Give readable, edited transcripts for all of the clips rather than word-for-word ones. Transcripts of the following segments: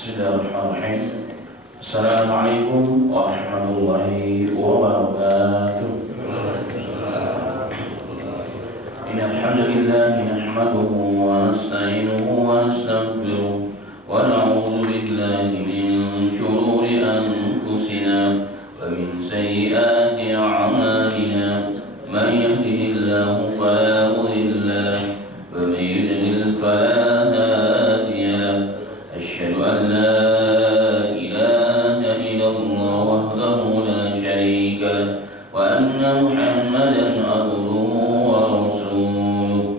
Bismillahirrahmanirrahim. Assalamualaikum warahmatullahi wabarakatuh. Innal hamdalillah nahmaduhu wa nasta'inuhu wa nastaghfiruh wa na'udzu billahi min shururi anfusina wa min sayyiati a'malina. Man yahdihillahu fala mudilla lahu wa man yudlil fala أن لا إله إلا الله وحده لا شريك له وأن محمدا عبده ورسوله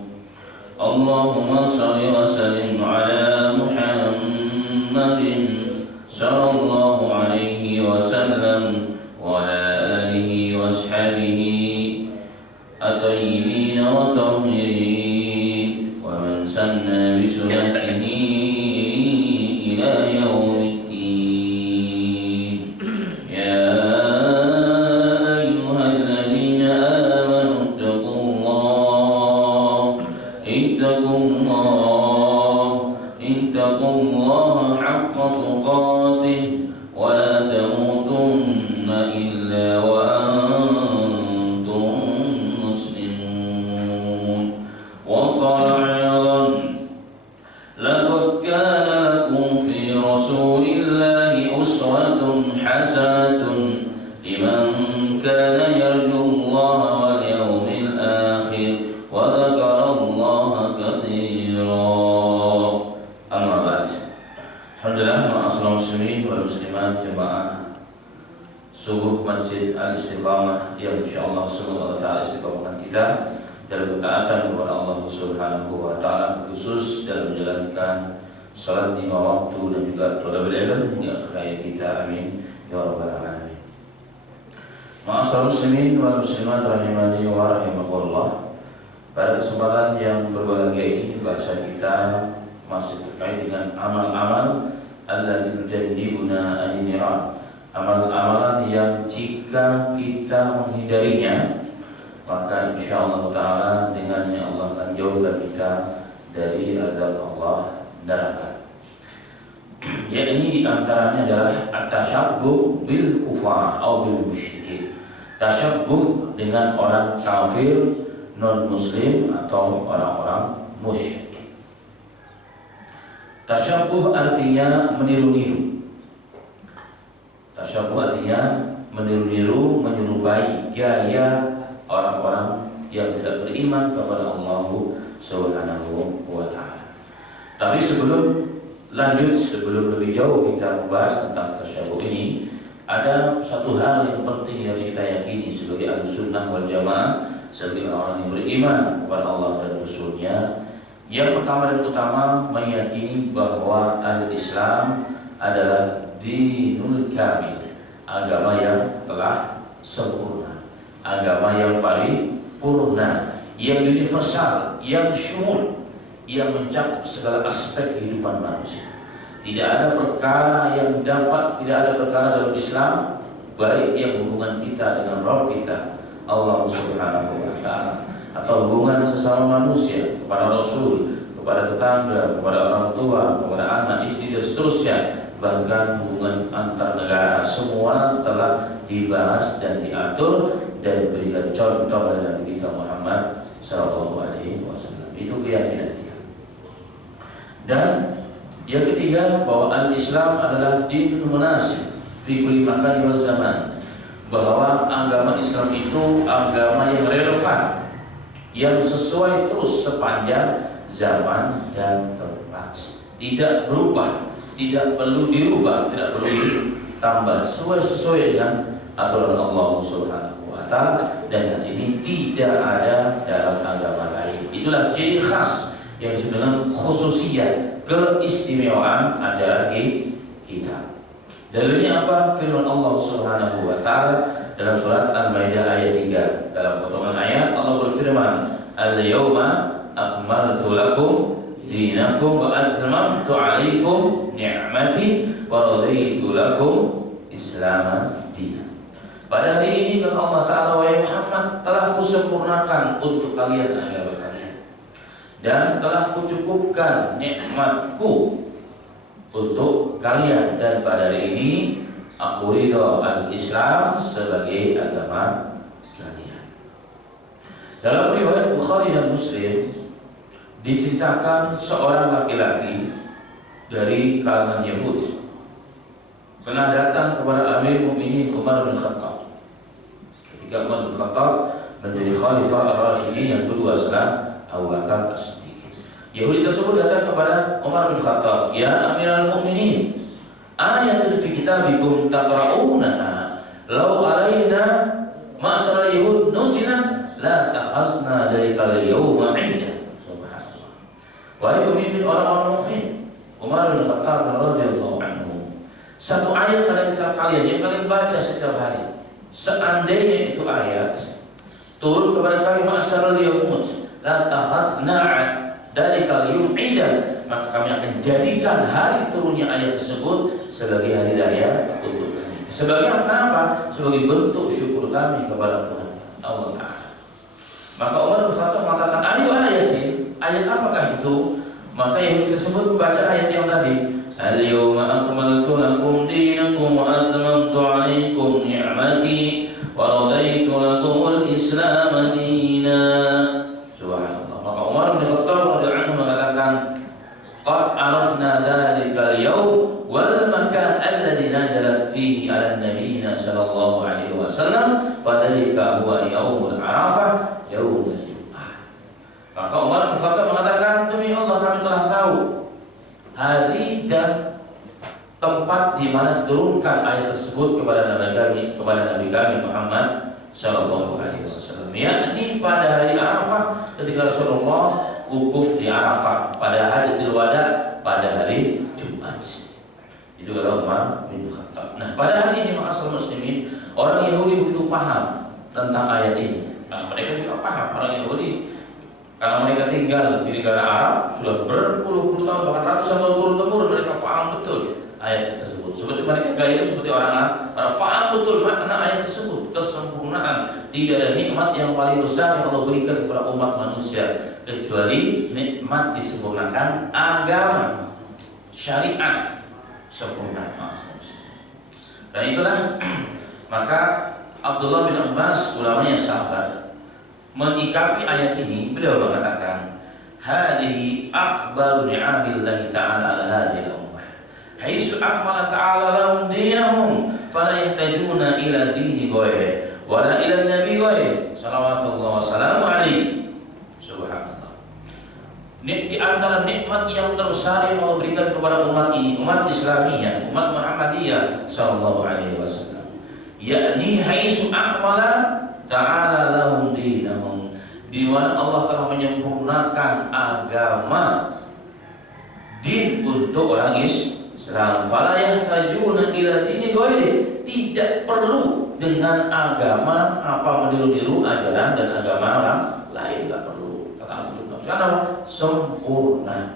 اللهم صل وسلم على محمد صلى الله عليه وسلم وعلى آله وأصحابه الطيبين والطاهرين ومن سن بسنته يوم الدين يا أيها الذين آمنوا اتقوا الله حق تقاته ولا تموتن إلا وأنتم مسلمون وقال أيضا لقد كان رسول الله أسوة حسنة لمن كان يرجو الله واليوم الآخر وذكر الله كثيرا أما بعد Alhamdulillah ma'asyiral muslimin wal muslimat jamaah subuh Masjid Al-Istiqamah yang insyaallah semoga Allah Ta'ala istiqamahkan kita dalam ketaatan kepada Allah Subhanahu wa Ta'ala, khusus dalam menjalankan salat 5 waktu dan juga thalabul ilm hingga akhir hayat kita, amin ya rabbal alamin. Ma'asyiral muslimin wal muslimat rahimani wa rahimakumullah. Pada kesempatan yang berbahagia ini bahasan kita masih terkait dengan amal-amal allati tujannibuna an-niran. Amal-amalan yang jika kita menghindarinya maka insyaallah taala dengannya Allah akan jauhkan kita dari azab Allah neraka. Yakni diantaranya adalah at-tasyabbuh bil kufar atau bil musyrikin. Tasyabbuh dengan orang kafir, non muslim atau orang-orang musyrik. Tasyabbuh artinya meniru-niru. Tasyabbuh artinya meniru-niru, menyerupai gaya orang-orang yang tidak beriman kepada Allah Subhanahu wa Ta'ala. Tapi sebelum lebih jauh kita membahas tentang tasyabbuh ini, ada satu hal yang penting yang harus kita yakini sebagai Ahlussunnah wal Jamaah, sebagai orang yang beriman kepada Allah dan Rasul-Nya. Yang pertama dan utama, meyakini bahwa al-Islam adalah dinul kamil, agama yang telah sempurna, agama yang paripurna, yang universal, yang syumul, yang mencakup segala aspek kehidupan manusia. Tidak ada perkara dalam Islam, baik yang hubungan kita dengan Rabb kita Allah Subhanahu wa Ta'ala, atau hubungan sesama manusia kepada Rasul, kepada tetangga, kepada orang tua, kepada anak, istri dan seterusnya, bahkan hubungan antar negara, semua telah dibahas dan diatur dan diberikan contoh oleh Nabi kita Muhammad SAW. Itu keyakinan kita. Dan yang ketiga, bahwa al-Islam adalah dinul munasib fi kulli makan wa zaman, bahwa agama Islam itu agama yang relevan, yang sesuai terus sepanjang zaman dan tempat, tidak berubah, tidak perlu dirubah, tidak perlu ditambah, sesuai dengan aturan Allah Subhanahu wa Ta'ala, dan hal ini tidak ada dalam agama lain. Itulah ciri khas yang disebut dengan khususiyah, keistimewaan ajaran kita. Dalilnya apa? Firman Allah Subhanahu wa Ta'ala dalam surat Al-Maidah ayat 3. Dalam potongan ayat Allah berfirman, "Al-yawma akmaltu lakum dinakum wa atmamtu 'alaikum ni'mati wa raditu lakum Islam dinan." Pada hari ini kata Allah Ta'ala, wahai Muhammad, telah kusempurnakan untuk kalian agama kalian dan telah kucukupkan nikmatku untuk kalian, dan pada hari ini aku ridho al-Islam sebagai agama kalian. Dalam riwayat Bukhari dan Muslim diceritakan seorang laki-laki dari kalangan Yahudi pernah datang kepada Amir Mukminin Umar bin Khattab ketika Umar bin Khattab menjadi Khalifah Ar-Rasyidin yang kedua setelah Abu Bakar As-Siddiq. Yahudi tersebut datang kepada Umar bin Khattab, "Ya Amirul Mukminin, ayatun fi kitabikum taqra'unaha law alaina ma'syar Yahud nusinan la takhazna dzalika al-yawma 'inda." Subhanallah. Wahai pemimpin orang-orang mukmin, Umar bin Khattab radhiyallahu anhu, satu ayat pada kitab kalian yang kalian baca setiap hari, seandainya itu ayat turun kepada kami ma'syarul yahud la takhadna dari kalium idan, maka kami akan jadikan hari turunnya ayat tersebut sebagai hari raya untuk kami. Sebagai apa? Sebagai bentuk syukur kami kepada Tuhan Allah Ta'ala. Maka Umar bin Khattab mengatakan, "Ayu ayatin." Ayat apakah itu? Maka yang tersebut membaca ayat yang tadi, "Al-yawma akmaltu lakum dinakum wa atmamtu 'alaikum ni'mati wa radaitu lakumul Islam dinan." Subhanallah. Maka Umar bin Khattab radhiyallahu anhu mengatakan, "Qad arafna dzalikal yawm wal makan alladzi nazalat fihi 'ala nabiyina sallallahu alaihi wasallam, fadzalika huwa yaumul arafah yaumul jum'ah." Maka Umar bin Khattab mengatakan, "Demi Allah kami telah tahu hari dan tempat di mana diturunkan ayat tersebut kepada Nabi kami Muhammad sallallahu alaihi wasallam, yakni pada hari Arafah ketika Rasulullah wukuf di Arafah, pada Hajjatul Wada pada hari Jumat." Itu kata Umar bin Khattab. Nah, pada hari ini ma'asyiral muslimin, orang Yahudi begitu paham tentang ayat ini. Nah, mereka juga paham, orang Yahudi karena mereka tinggal di negara Arab sudah berpuluh-puluh tahun, bahkan ratusan tahun turun-temurun, mereka paham betul ayat tersebut. Seperti mereka gaya itu seperti orang paham betul makna ayat tersebut, kesempurnaan. Tidak ada nikmat yang paling besar yang Allah berikan kepada umat manusia kecuali nikmat disempurnakan agama, syariat sempurna. Dan itulah maka Abdullah bin Abbas, ulamanya sahabat, menyikapi ayat ini, beliau mengatakan, "Hadhihi akbaru ni'amillahi ta'ala ala hadhihi al-ummah. Haitsu akmala ta'ala lahum dinahum fala yahtajuna ila dini ghairihi wa la ila nabi ghairihi salawatullah wa salamu alaihi." Subhanallah. Di antara nikmat yang terbesar yang Allah berikan kepada umat ini, umat Islamiyah, umat Muhammadiyah sallallahu alaihi wasallam, yakni haitsu akmala ta'ala lahum dinahum, di mana Allah telah menyempurnakan agama din untuk orang Islam. Fala yahtajuna ila dini ghairi, tidak perlu dengan agama apa meniru-niru ajaran dan agama orang lain, tidak perlu. Karena sempurna.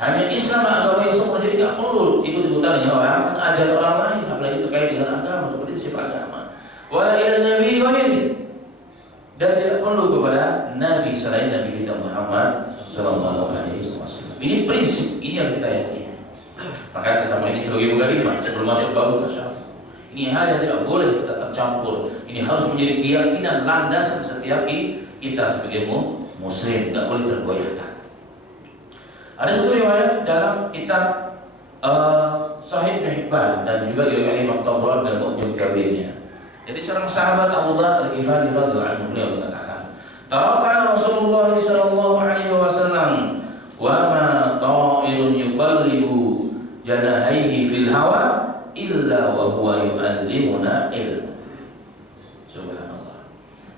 Hanya Islam agama yang sempurna, jadi tidak perlu ikut-ikutan dengan orang ajaran orang lain, apalagi terkait dengan agama, prinsip agama. Wala ila nabi ghairi, dan tidak perlu kepada nabi selain Nabi kita Muhammad sallallahu alaihi wasallam. Ini prinsip, ini yang kita yakini. Maka sama ini sebagai mukadimah sebelum masuk bab tasyahud. Ini hal yang tidak boleh kita tercampur. Ini harus menjadi keyakinan landasan setiap kita sebagai muslim, tidak boleh tergoyahkan. Ada satu riwayat dalam kitab Sahih Ibnu Hibban dan juga riwayat Imam Tabrani dan Mu'jam Kabirnya. Jadi seorang sahabat Abu Dzar Al-Ghifari radhiyallahu anhu, beliau mengatakan, "Tarakana Rasulullah sallallahu alaihi wasallam wa ma ta'irun yuqallibu janahaihi fil hawa illa wa huwa yu'allimuna ilmu." Subhanallah.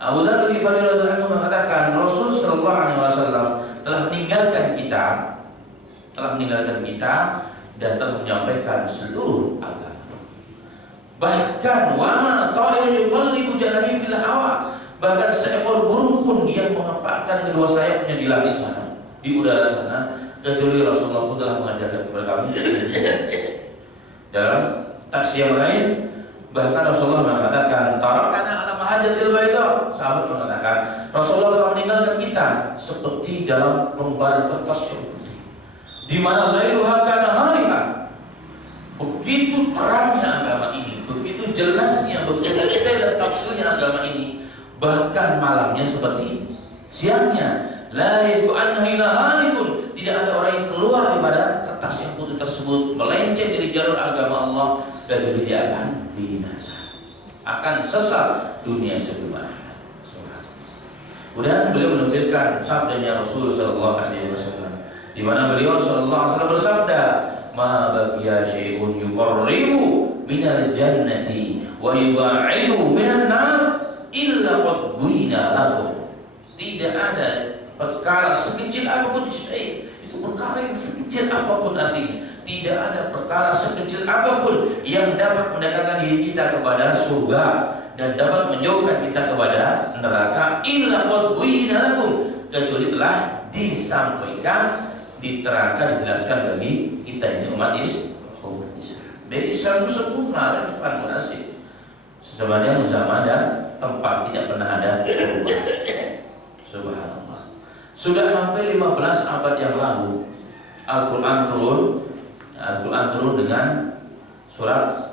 Abu Dzar Al-Ghifari radhiyallahu anhu mengatakan, Rasul sallallahu alaihi wasallam telah meninggalkan kita dan telah menyampaikan seluruh agama. Bahkan wama ta'irun yuqallibu janahi fil hawa, bahkan seekor burung pun yang mengepakkan kedua sayapnya di langit sana, di udara sana, kecuali Rasulullah pun telah mengajarkan kepada kami. Dalam tafsir yang lain, bahkan Rasulullah mengatakan, "Tarakana ala mahajjatil baida." Sahabat mengatakan, Rasulullah telah meninggalkan kita seperti dalam lembaran kertas yang putih, di mana lailuha kana hariha, begitu terangnya agama ini, begitu jelasnya, begitu detail dan tafsirnya agama ini. Bahkan malamnya seperti siangnya. La yajbu annahu ila halikun, tidak ada orang yang keluar daripada kertas yang putih tersebut melenceng dari jalur agama Allah, kecuali dia akan binasa, akan sesat dunia sebelum akhirat. Kemudian beliau menampilkan sabdanya Rasul sallallahu alaihi wasallam, di mana beliau sallallahu alaihi wasallam bersabda, "Ma baqiya syai'un yuqarribu minal jannati wa yub'idu minan nar illa qad buina lakum." Tidak ada perkara sekecil apapun, itu perkara yang sekecil apapun artinya. Tidak ada perkara sekecil apapun yang dapat mendekatkan diri kita kepada surga dan dapat menjauhkan kita kepada neraka illa qad buina lakum, kecuali telah disampaikan, diterangkan, dijelaskan bagi kita ini umat Islam. Dari Islam itu sempurna dan fantastik. Sebenarnya zaman dan tempat tidak pernah ada perubahan. Subhanallah. Sudah hampir 15 abad yang lalu Al-Quran turun dengan surat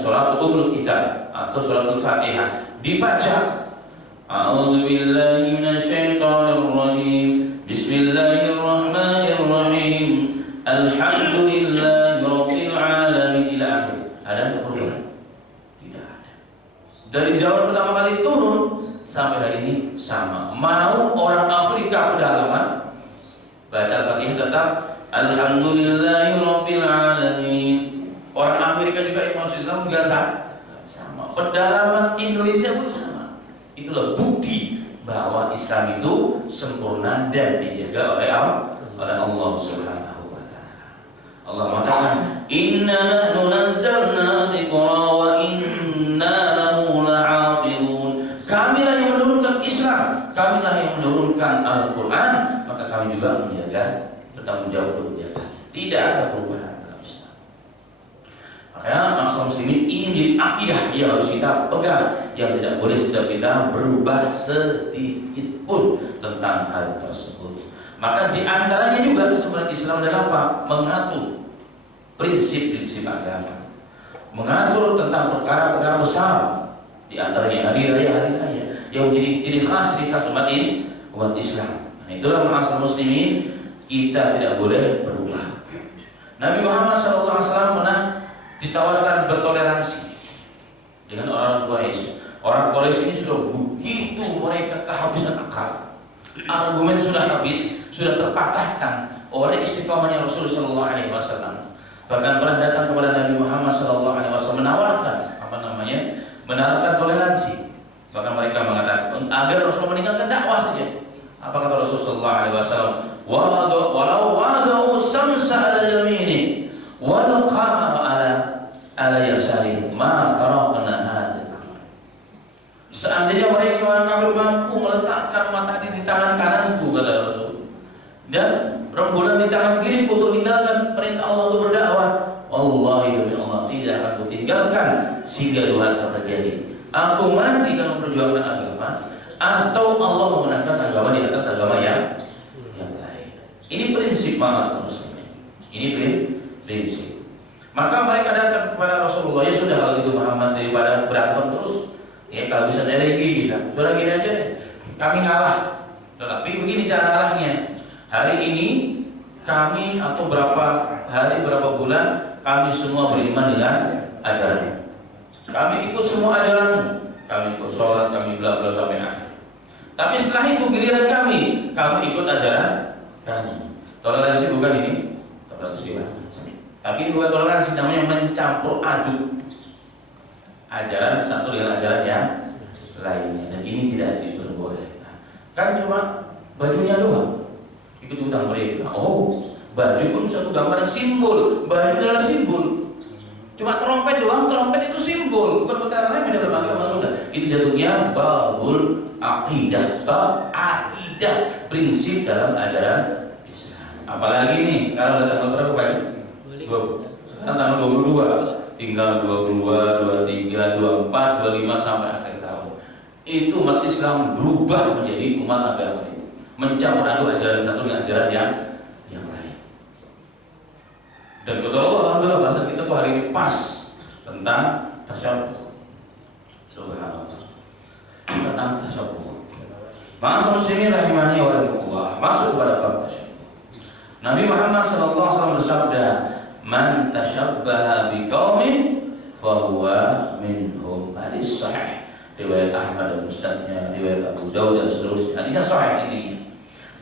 surat Ummul Kitab atau surat Al-Fatihah, dibaca. A'udzu billahi minasyaitonir rajim. Bismillahirrahmanirrahim. Alhamdulillahi rabbil alamin ila akhir. Ada perubahan? Tidak ada. Dari zaman pertama kali turun sampai hari ini sama. Mau orang Afrika pedalaman baca Al-Fatihah tetap Alhamdulillahi rabbil alamin. Orang Amerika juga yang masuk Islam juga sama. Pedalaman Indonesia pun sama. Itulah bukti bahwa Islam itu sempurna dan dijaga oleh Allah Subhanahu wa taala. Allah mengatakan, "Inna nahnu nazzalna dzikra wa inna lahu la'afidun." Kamilah yang menurunkan Islam, kamilah yang menurunkan Al-Quran, maka kami juga menjaga, bertanggung jawab untuk menjaga. Tidak ada perubahan dalam Islam. Makanya maksud muslimin ini menjadi akidah yang harus kita pegang, yang tidak boleh setiap kita berubah sedikit pun tentang hal tersebut. Maka di antaranya juga kesempurnaan Islam adalah apa? Mengatur prinsip-prinsip agama, mengatur tentang perkara-perkara besar. Di antaranya hari raya yang menjadi ciri khas umat Islam. Nah, itulah ma'asal muslimin, kita tidak boleh berubah. Nabi Muhammad SAW pernah ditawarkan bertoleransi dengan orang Quraisy. Orang Quraisy ini sudah begitu mereka kehabisan akal. Argumen sudah habis, sudah terpatahkan oleh istiqomahnya Rasulullah SAW. Bahkan pernah datang kepada Nabi Muhammad SAW menawarkan toleransi. Bahkan mereka mengatakan agar Rasulullah meninggalkan dakwah saja. Apa kata Rasulullah SAW? Walau wada'u samsa ala yamini wal qamara ala yasari ma tarakna hadha. Seandainya mereka orang kafir mampu meletakkan matahari di tangan kananku, kata Rasul, dan rembulan di tangan kiri untuk meninggalkan perintah Allah untuk berdakwah, wallahi demi Allah tidak akan kutinggalkan sehingga dua hal terjadi. Aku mati karena memperjuangkan agama, atau Allah memenangkan agama di atas agama yang lain. Ini prinsip maaf muslimin. Ini prinsip. Maka mereka datang kepada Rasulullah, ya sudah kalau gitu Muhammad, daripada berantem terus, ya kehabisan energi kita, sudah gini aja deh, kami ngalah. Tetapi begini cara ngalahnya. Hari ini kami atau berapa hari, berapa bulan, kami semua beriman dengan ajarannya. Kami ikut semua ajaranmu, kami ikut sholat, kami bla bla sampai akhir. Tapi setelah itu giliran kami ikut ajaran kami. Toleransi bukan ini, toleransi tapi bukan toleransi, namanya mencampur aduk ajaran satu dengan ajaran yang lainnya, dan ini tidak diperbolehkan. Kan cuma bajunya doang ikut utang mereka. Oh, baju pun satu gambaran simbol, baju adalah simbol. Cuma trompet doang, trompet itu simbol, bukan perkara lain dalam agama sudah. Itu jatuhnya babul akidah, bab akidah, prinsip dalam ajaran Islam. Apalagi nih, sekarang udah tanggal berapa Pak? Sekarang tanggal 22, tinggal 22, 23, 24, 25 sampai akhir tahun. Itu umat Islam berubah menjadi umat agama ini, mencampur aduk ajaran satu dengan ajaran yang lain. Dan betul Allah, alhamdulillah bahasa kita kok hari ini pas tentang tasyabuh. Subhanallah. Tentang tasyabuh. Masa muslimin rahimani wa rahimakumullah, masuk kepada bab tasyabuh. Nabi Muhammad SAW bersabda, "Man tashabbaha biqaumin fahuwa minhum." Hadis sahih riwayat Ahmad dan Musnadnya, riwayat Abu Dawud dan seterusnya. Hadisnya sahih ini.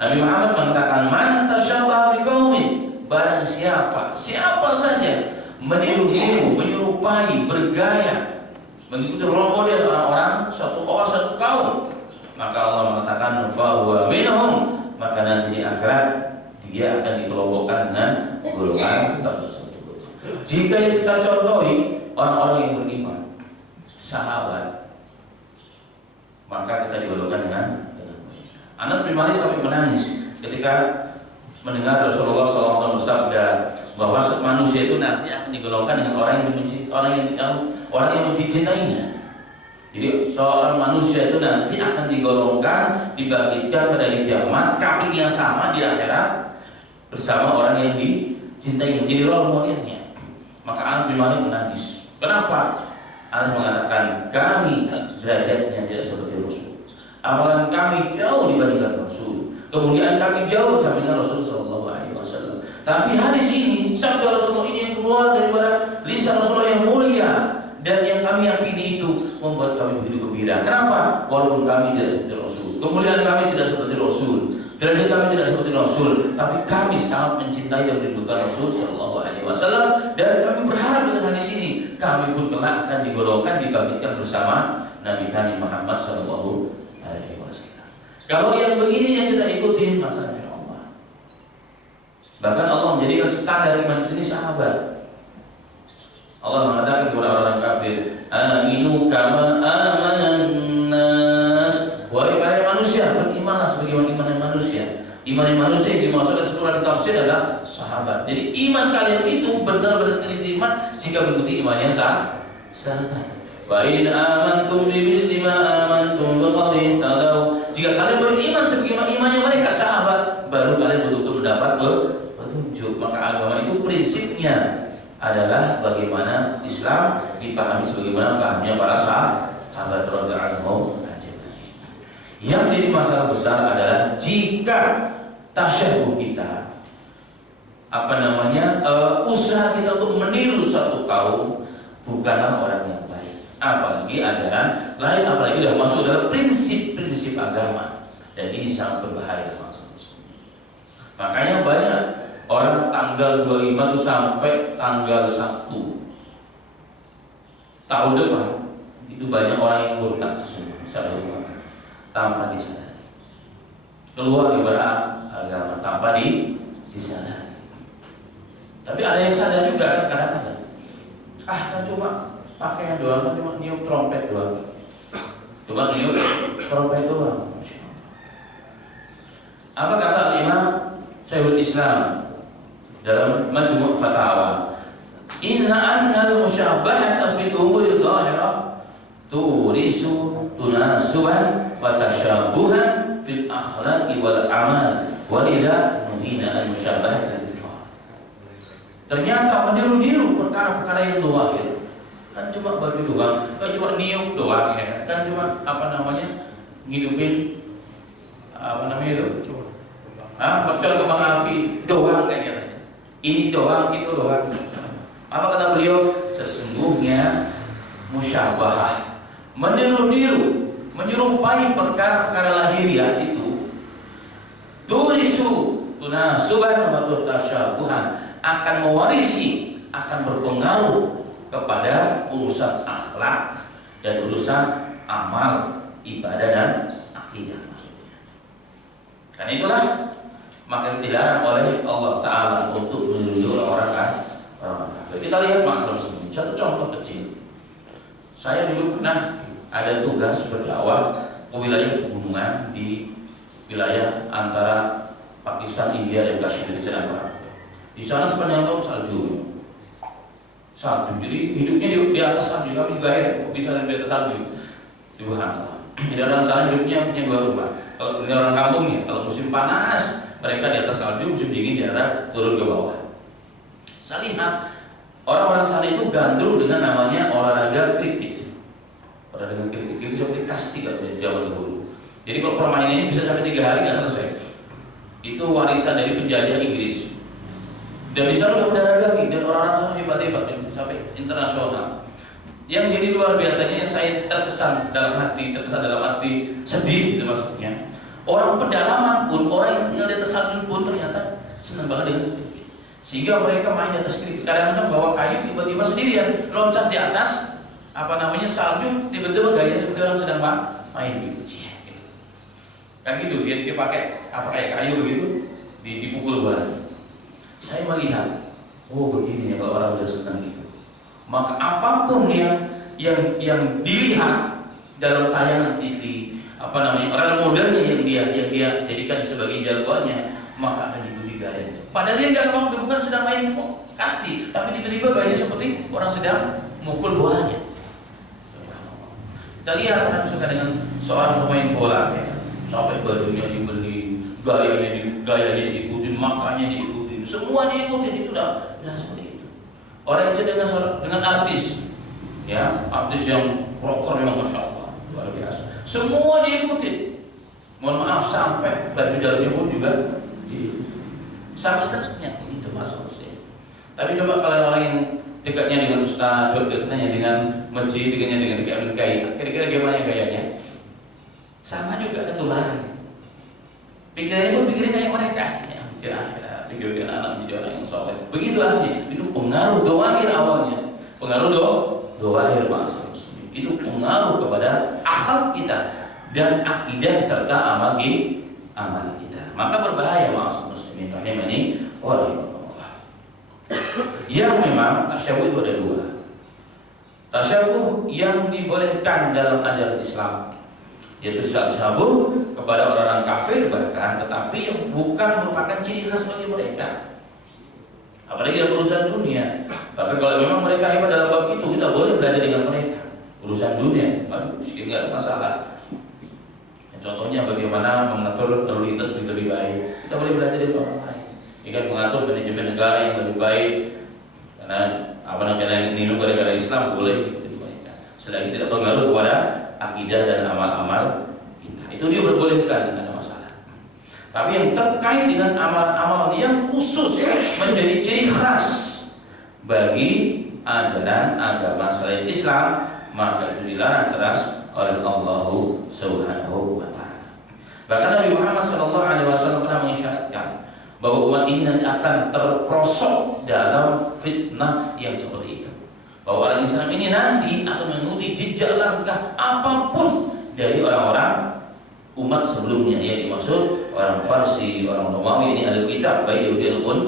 Nabi Muhammad mengatakan, "Man tashabbaha biqaumin." Barang siapa saja meniru-niru, menyerupai, bergaya, mengikuti role model orang-orang satu kaum, maka Allah mengatakan fahuwa minhum, maka nanti di akhirat dia akan dikelompokkan dengan golongan tersebut. Jika kita contohi orang-orang yang beriman, sahabat, maka kita digolongkan dengan Anas bin Malik sampai menangis ketika mendengar Rasulullah SAW bersabda bahwa manusia itu nanti akan digolongkan dengan orang yang dicintainya. Jadi seorang manusia itu nanti akan digolongkan, dibangkitkan pada hari kiamat, kafir yang sama di akhirat bersama orang yang dicintai, jadi role modelnya. Maka Anas bin Malik menangis. Kenapa? Anas mengatakan, kami derajatnya tidak seperti Rasul, amalan kami jauh dibandingkan Rasul, kemudian kami jauh sama dengan Rasul SAW. Tapi hadis ini, sabda Rasulullah ini yang keluar daripada lisan Rasulullah yang mulia, dan yang kami yakini itu membuat kami begitu gembira. Kenapa? Walaupun kami tidak seperti Rasul, kemudian kami tidak seperti Rasul, derajat kami tidak seperti Rasul, tapi kami sangat mencintai dan merindukan Rasul SAW, dan kami berharap dengan hadis ini kami pun kelak akan digolongkan, dibangkitkan bersama Nabi kami Muhammad SAW. Kalau yang begini yang kita ikutin, maka insya Allah. Bahkan Allah menjadikan standar iman ini sahabat. Allah mengatakan kepada orang kafir, aminu kama amanan nas. Wahai kalian manusia, berimanlah sebagaimana iman manusia. Iman manusia yang dimaksudkan seluruh tafsir adalah sahabat. Jadi iman kalian itu benar-benar diterima jika mengikuti imannya sahabat. Wa in amantum bimisli ma amantum faqad tadaw. Jika kalian beriman sebagaimana imannya mereka sahabat, baru kalian betul-betul mendapat petunjuk. Maka agama itu prinsipnya adalah bagaimana Islam dipahami sebagaimana pahamnya para sahabat radhiyallahu anhum. Yang menjadi masalah besar adalah jika tasyabuh kita, usaha kita untuk meniru satu kaum bukanlah orang yang baik, apalagi ajaran lain, apalagi sudah masuk dalam prinsip-prinsip agama, dan ini sangat berbahaya. Makanya banyak orang tanggal 25 itu sampai tanggal 1 tahun depan itu banyak orang yang murtad tanpa disadari, keluar dari agama tanpa disadari. Tapi ada yang sadar juga kadang-kadang. Kan cuma pakaian doang, kan cuma niup trompet doang. Cuma niup trompet doang. Apa kata Imam Syekhul Islam dalam Majmu' Fatawa? Inna annal musyabbahata fil umuri dhahirah turisu tunasuban wa tasyabuhan fil akhlaqi wal amal wa lidha nuhina al musyabbahata. Ternyata meniru-niru perkara-perkara yang zahir, kan cuma baju doang, kan cuma niup doang, ya kan cuma ngidupin itu, bocor kembang api doang kan katanya. Ini doang, itu doang. Apa kata beliau? Sesungguhnya musyabahah, meniru-niru, menyerupai perkara-perkara lahiriah itu, turisu tunasuban wa tasyabuhan, akan mewarisi, akan berpengaruh kepada urusan akhlak dan urusan amal, ibadah dan akidah maksudnya. Karena itulah maka dilarang oleh Allah Ta'ala untuk meniru orang kafir. Kita lihat masalah ini. Satu contoh kecil. Saya dulu pernah ada tugas berdakwah ke wilayah pegunungan di wilayah antara Pakistan, India dan Kashmir di sana Barat. Di sana sepanjang tahun salju, jadi hidupnya di atas salju. Kami juga bisa di atas salju. Subhanallah. Jadi orang sana hidupnya punya 2 rumah. Kalau ini orang kampung ya, kalau musim panas mereka di atas salju, musim dingin di atas turun ke bawah. Saya lihat Orang-orang sana itu gandul dengan namanya olahraga kriket. Olahraga kriket seperti kasti kalau di zaman dahulu. Jadi kalau permainan ini bisa sampai 3 hari nggak selesai. Itu warisan dari penjajah Inggris. Dan di sana udah mendarat lagi, dan orang-orang sana hebat-hebat sampai internasional. Yang jadi luar biasanya yang saya terkesan dalam hati sedih itu maksudnya. Orang pedalaman pun, orang yang tinggal di atas salju pun ternyata senang banget dengan kriket. Sehingga mereka main di atas kriket. Kadang-kadang bawa kayu tiba-tiba sendirian loncat di atas salju, tiba-tiba gaya seperti orang sedang main gitu. Kan gitu, dia pakai kayak kayu begitu, dipukul bola. Saya melihat, oh begini ya kalau orang sudah senang gitu. Maka apapun yang dilihat dalam tayangan TV, orang modelnya yang dia jadikan sebagai jagoannya, maka akan diikuti gaya. Padahal dia nggak mau, bukan sedang main kasti, tapi tiba-tiba gayanya seperti orang sedang mukul bolanya. Kita lihat orang suka dengan seorang pemain bola, ya, sampai bajunya dibeli, gayanya diikutin, makanya diikutin, semua diikutin, itu udah seperti itu. Orang itu dengan artis, ya, artis yang rocker yang masya Allah luar biasa, semua diikutin. Mohon maaf sampai baju dalamnya pun juga sampai senangnya itu maksudnya. Tapi coba kalau orang yang dekatnya dengan ustaz, dekatnya dengan masjid, dekatnya dengan kiai, kira-kira gimana gayanya? Sama juga ketularan. Pikirannya pun pikirin kayak mereka. Pikirin anak menjadi orang yang soleh. Begitu artinya. Itu pengaruh doair awalnya. Pengaruh doair bangsa muslim. Itu pengaruh kepada akal kita dan akidah serta amal kita. Maka berbahaya bangsa muslimin rahimani wa rahimakumullah. Yang memang tasyabbuh itu ada 2. Tasyabbuh yang dibolehkan dalam ajaran Islam, yaitu tasyabbuh kepada orang-orang kafir bahkan, tetapi yang bukan merupakan ciri khas bagi mereka. Apalagi dalam urusan dunia. Tapi kalau memang mereka hebat dalam bab itu, kita boleh belajar dengan mereka. Urusan dunia, mungkin nggak ada masalah. Contohnya bagaimana mengatur lalu lintas lebih baik. Kita boleh belajar dari orang lain. Jika mengatur manajemen negara yang lebih baik, karena ini negara Islam boleh mereka. Selagi tidak pengaruh kepada akidah dan amal-amal kita, itu dia diperbolehkan, tidak ada masalah. Tapi yang terkait dengan amal-amal yang khusus menjadi ciri khas bagi ajaran agama selain Islam, maka itu dilarang keras oleh Allah Subhanahu wa taala. Bahkan Nabi Muhammad SAW pernah mengisyaratkan bahwa umat ini nanti akan terperosok dalam fitnah yang seperti itu. Bahwa orang Islam ini nanti akan mengikuti jejak langkah apapun dari orang-orang umat sebelumnya, yang dimaksud orang Farsi, orang Romawi, ini ahli kitab, baik Yahudi ataupun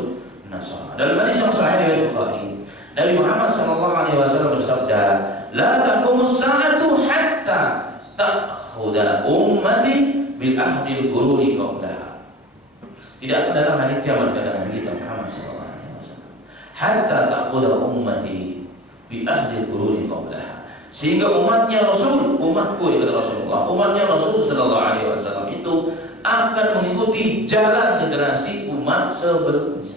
Nasrani. Dalam hadis yang sahih riwayat Bukhari, Nabi Muhammad SAW bersabda, "La taqumus sa'atu hatta ta'khudha ummati bil ahdi al-quruni qablaha." Tidak akan datang hari kiamat, kata Nabi kita Muhammad SAW, hatta ta'khudha ummati bi ahdi al-quruni qablaha, sehingga umatnya Rasul, umatku itu Rasulullah, umatnya Rasul sallallahu alaihi wasallam itu akan mengikuti jalan generasi umat sebelumnya.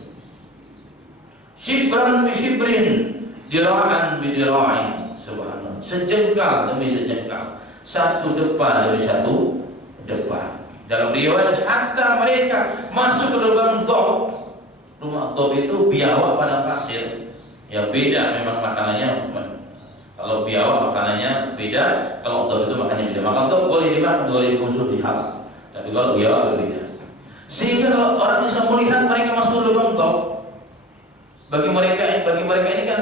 Shibran bi shibrin, dira'an bi dira'in, subhanallah, sejengkal demi sejengkal, satu depan demi satu depan. Dalam riwayat hatta mereka masuk ke dalam top. Rumah top itu biawak padang pasir. Ya beda memang makanannya. Kalau biawak makanannya beda, kalau top itu makanannya beda. Makan top boleh dimakan, boleh dikonsumsi halal. Tapi kalau biawak berbeda. Sehingga kalau orang Islam melihat mereka masuk ke dalam top, bagi mereka ini kan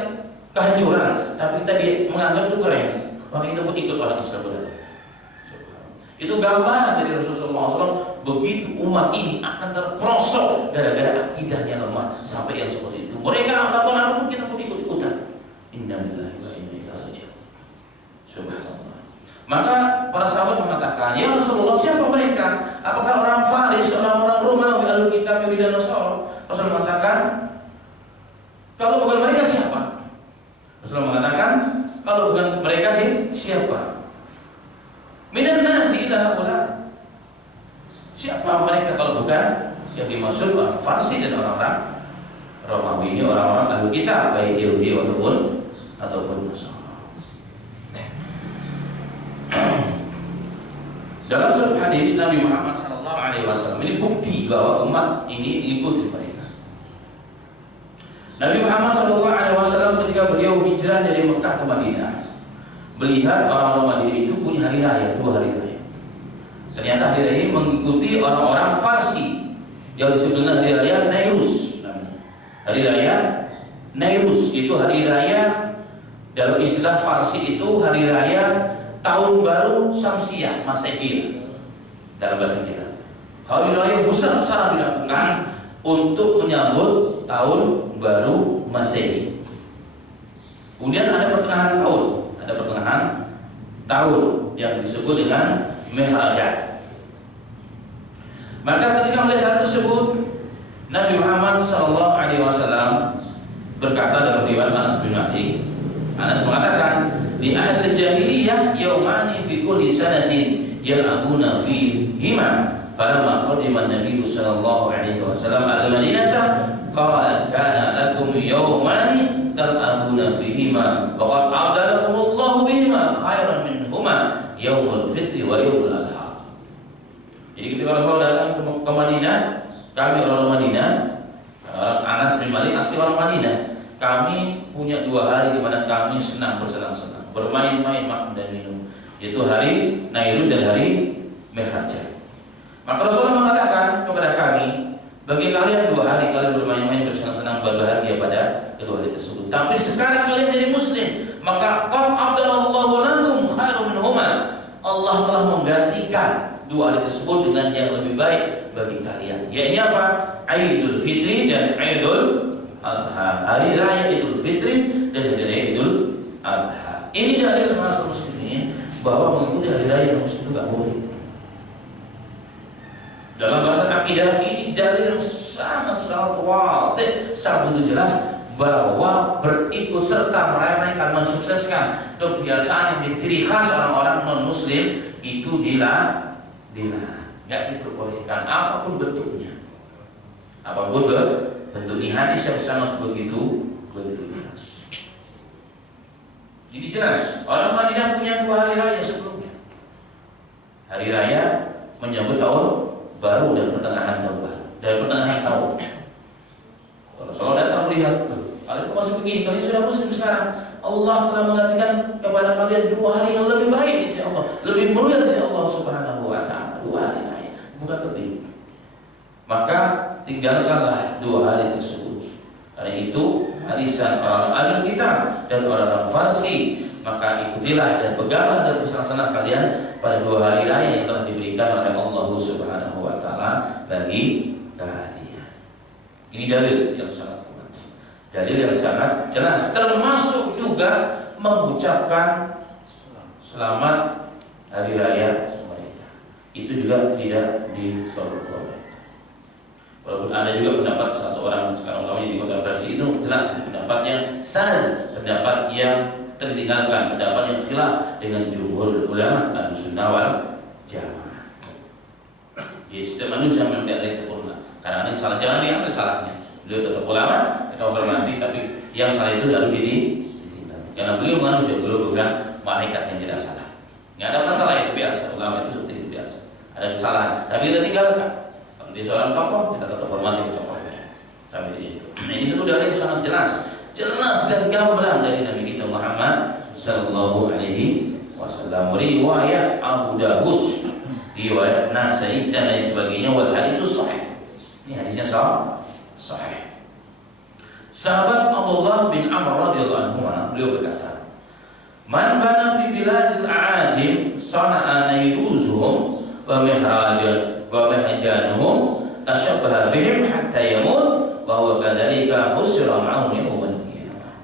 kehancuran, tapi kita menganggap itu keren. Maka kita pun ikut orang Islam berada. Itu gambaran dari Rasulullah SAW, begitu umat ini akan terperosok gara-gara akidahnya lemah sampai yang seperti itu. Mereka melakukan apapun kita pun ikut-ikutan. Inna lillahi wa inna ilaihi raji'un. Subhanallah. Maka para sahabat mengatakan, ya Rasulullah, siapa mereka? Apakah orang Faris, orang-orang Romawi, Alkitab, Yahudi dan Nasrani? Rasul mengatakan, kalau bukan mereka siapa? Rasul mengatakan, kalau bukan mereka siapa? Minan nasi ila haula. Siapa mereka kalau bukan yang dimaksud orang Farsi dan orang-orang Romawi, ini orang-orang ahlul kitab, baik Yahudi ataupun Nasrani. Dalam suatu hadis Nabi Muhammad SAW ini bukti bahwa umat ini ikuti mereka. Nabi Muhammad SAW ketika beliau hijrah dari Mekah ke Madinah, melihat orang-orang Madinah itu punya hari raya, 2 hari raya. Ternyata hari raya ini mengikuti orang-orang Farsi yang disebut dengan hari raya Nairus. Hari raya Nairus itu hari raya dalam istilah Farsi itu hari raya tahun baru Syamsiah Masehi dalam bahasa kita. Hari raya besar-besaran dilakukan untuk menyambut tahun baru Masehi. Kemudian ada pertengahan tahun yang disebut dengan Mihrajat. Maka ketika melihat hal tersebut, Nabi Muhammad SAW berkata dalam riwayat Anas bin Malik, Anas mengatakan, di ahli jahiliyah yaumani fi kulli sanatin yal'abuna fihima. Falamma qadima an-nabiy sallallahu alaihi wasallam al-Madinata qala kana lakum yawmani tal'abuna fihima wa qad a'dalakum Allah bihima khairan minhuma yaumul fitri wa yaumul adha. Jadi ketika Rasulullah datang ke Madinah, kami orang Madinah, orang Anas bin Malik asli orang Madinah, kami punya 2 hari di mana kami senang bersenang-senang, bermain-main, makan dan minum, yaitu hari Nairus dan hari Mihrajat. Maka Rasulullah mengatakan kepada kami, bagi kalian 2 hari kalian bermain-main, bersenang-senang, berbahagia pada kedua hari tersebut. Tapi sekarang kalian jadi Muslim, maka qad abdalallahu lakum khairum minhuma. Allah telah menggantikan 2 hari tersebut dengan yang lebih baik bagi kalian. Yaitu apa? Idul Fitri dan Idul Adha. Hari raya Idul Fitri dan hari raya Idul Adha. Ini dalil termasuk muslimin bahwa mengikuti hari raya muslim itu tidak boleh. Dalam bahasa akidah ini dalil yang sangat wadih, sangat jelas bahwa berikut serta merayakan, mensukseskan kebiasaan yang diciri khas orang-orang non-muslim itu dilarang, nggak diperbolehkan apapun bentuknya. Apapun bentuknya, hadis yang sangat begitu jelas. Jadi jelas orang Madinah punya 2 hari raya sebelumnya. Hari raya menyambut tahun baru dan pertengahan tahun. Kalau Rasulullah datang melihat, kalian kok masih begini, kalian sudah muslim sekarang. Allah telah menggantikan kepada kalian 2 hari yang lebih baik di sisi Allah, lebih mulia di sisi Allah Subhanahu wa taala. 2 hari raya, bukan lebih. Maka tinggalkanlah 2 hari tersebut. Karena itu arisan orang alim kita dan orang Farsi. Maka ikutilah dan peganglah dan bersenang-senang kalian pada 2 hari raya yang telah diberikan oleh Allah Subhanahu wa taala bagi kalian. Ini dalil yang sangat kuat. Dalil yang sangat jelas, termasuk juga mengucapkan selamat hari raya mereka. Itu juga tidak diperbolehkan. Walaupun ada juga pendapat satu orang sekarang ulama di kontroversi itu jelas pendapatnya saz, pendapat yang tertinggalkan, pendapat yang khilaf dengan jumhur ulama Ahlussunnah wal Jamaah. Jadi setiap manusia memang tidak ada yang sempurna. Kadang-kadang salah, jangan diambil salahnya. Beliau tetap ulama, kita hormati, tapi yang salah itu lalu ditinggalkan. Karena beliau manusia, beliau bukan malaikat yang tidak salah. Nggak ada masalah, itu biasa. Ulama itu seperti itu biasa. Ada kesalahan, tapi kita tinggalkan. Kalau dia seorang tokoh, kita tetap hormati tokohnya. Sampai di situ. Nah, ini satu dalil sangat jelas dan gamblang dari Nabi kita Muhammad sallallahu alaihi wasallam. Riwayat Abu Dawud, riwayat Nasai dan lain sebagainya, wal hadits sahih. Ini hadisnya sahih. Sahabat Abdullah bin Amr radhiyallahu anhu beliau berkata, "Man bana fi biladil a'ajim sana'a nayruzuhum wa mihrajanuhum tashabbaha bihim hatta yamut wa huwa kadzalika usra ma'hum yawmal qiyamah."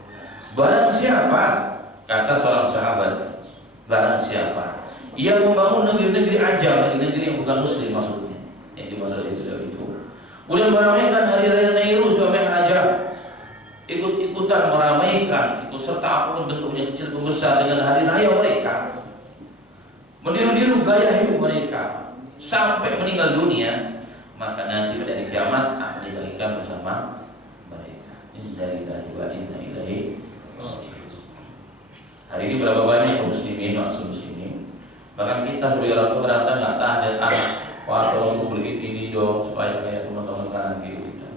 Barang siapa, kata seorang sahabat, barang siapa yang membangun negeri-negeri ajam, negeri-negeri yang bukan muslim maksudnya, yang dimaksud itu, kemudian meramaikan hari raya Nairuz wa Mihrajah, ikut-ikutan meramaikan, ikut serta apapun bentuknya, kecil atau besar, dengan hari raya mereka, meniru-niru gaya hidup mereka sampai meninggal dunia, maka nanti pada hari kiamat akan dibagikan bersama mereka. Ini Inna lillahi wa inna ilaihi raji'un. Hari ini berapa banyak kaum muslimin, bahkan kita sebagai orang tua ternyata nggak tahan dan anak, wah tolong beliin ini dong supaya kayak teman-teman kanan kiri kita.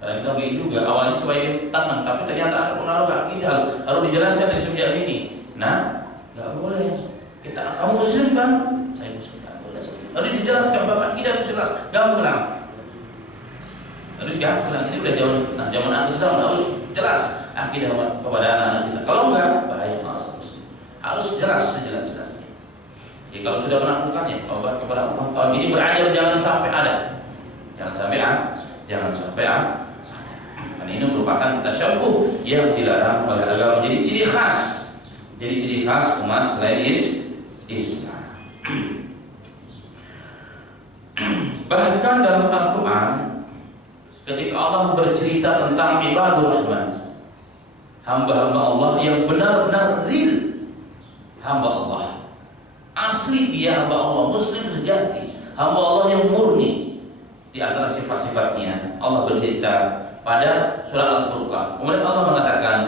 Karena kita beli juga awalnya supaya tenang, tapi ternyata ada pengaruh ke akidah, harus dijelaskan dari semenjak ini. Nah, nggak boleh. Kamu muslim kan? Saya muslim kan? Harus dijelaskan bapak akidah harus jelas, gamblang. Harus gamblang. Ini udah zaman akhir zaman harus jelas akidah kepada anak-anak kita. Kalau enggak, bahaya masalah muslim. Harus jelas sejelas-jelasnya. Jadi kalau sudah melakukannya, taubat kepada Allah. Tahun ini berajar jangan sampai ada, jangan sampai ada. Karena ini merupakan tasyabbuh yang dilarang oleh agama. Jadi ciri khas umat selain Islam. Bahkan dalam Al-Quran, ketika Allah bercerita tentang ibadur rahman, hamba-hamba Allah yang benar-benar real hamba Allah, asli dia hamba Allah, muslim sejati, hamba Allah yang murni. Di antara sifat-sifatnya Allah bercerita pada surah Al-Furqan. Kemudian Allah mengatakan,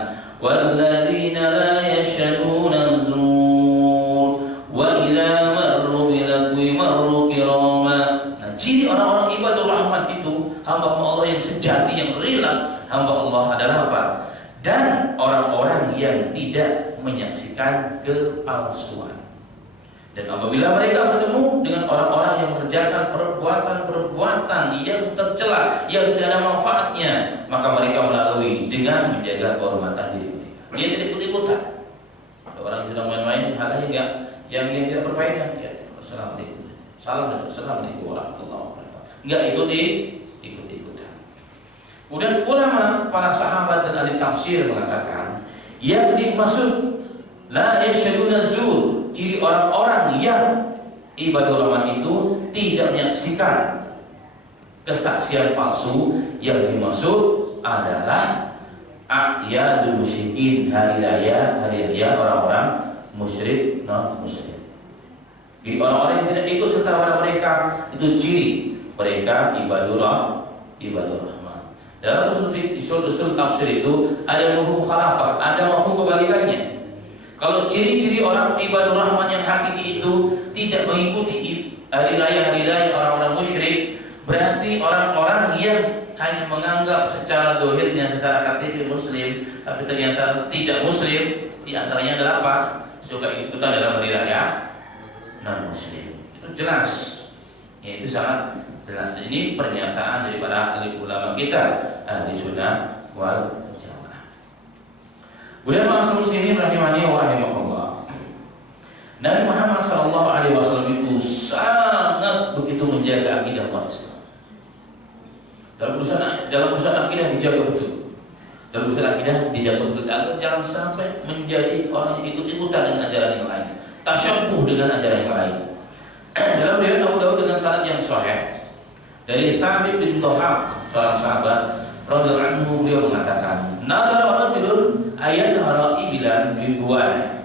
walladzina la yashhaduna zur wa idza marru bilagwi marru kirama. Nah, ciri orang-orang ibadur rahman itu hamba-hamba Allah yang sejati, yang real hamba Allah adalah apa? Dan orang-orang yang tidak menyaksikan kepalsuan. Dan apabila mereka bertemu dengan orang-orang yang mengerjakan perbuatan-perbuatan yang tercela, yang tidak ada manfaatnya, maka mereka melalui dengan menjaga kehormatan diri mereka. Dia tidak ikut-ikutan. Ada orang yang sedang main-main hal yang tidak berfaedah, ya, Assalamualaikum warahmatullahi wabarakatuh. Enggak ikut-ikutan. Kemudian ulama, para sahabat dan ahli tafsir mengatakan, yang dimaksud la yashhaduna zur, ciri orang-orang yang ibadur rahman itu tidak menyaksikan kesaksian palsu, yang dimaksud adalah a'yadul musyrikin, hari raya orang-orang musyrik non muslim. Jadi orang-orang yang tidak ikut serta pada mereka itu ciri mereka ibadur rahman. Dalam usul tafsir itu ada mafhum mukhalafah, ada mafhum kebalikannya. Kalau ciri-ciri orang ibadur rahman yang hakiki itu tidak mengikuti hari raya orang-orang musyrik, berarti orang-orang yang hanya menganggap secara dohirnya, secara KTP muslim, tapi ternyata tidak muslim. Di antaranya adalah apa? Suka ikutan dalam hari raya non muslim. Itu jelas, ya, itu sangat jelas. Ini pernyataan daripada ahli ulama kita, ahli sunnah wal jamaah. Kemudian ma'asyiral muslimin rahimani wa rahimakumullah, Nabi Muhammad SAW itu sangat begitu menjaga akidah umat Islam. Dalam urusan akidah dijaga betul. Agar jangan sampai menjadi orang yang ikut-ikutan dengan ajaran yang lain, tasyabbuh dengan ajaran yang lain. Dalam riwayat Abu Dawud dengan sanad yang sahih dari Thabit bin Dhahhak, seorang sahabat radhiyallahu anhu, beliau mengatakan, nadara rajulun ayanhara ibilan bi buwana.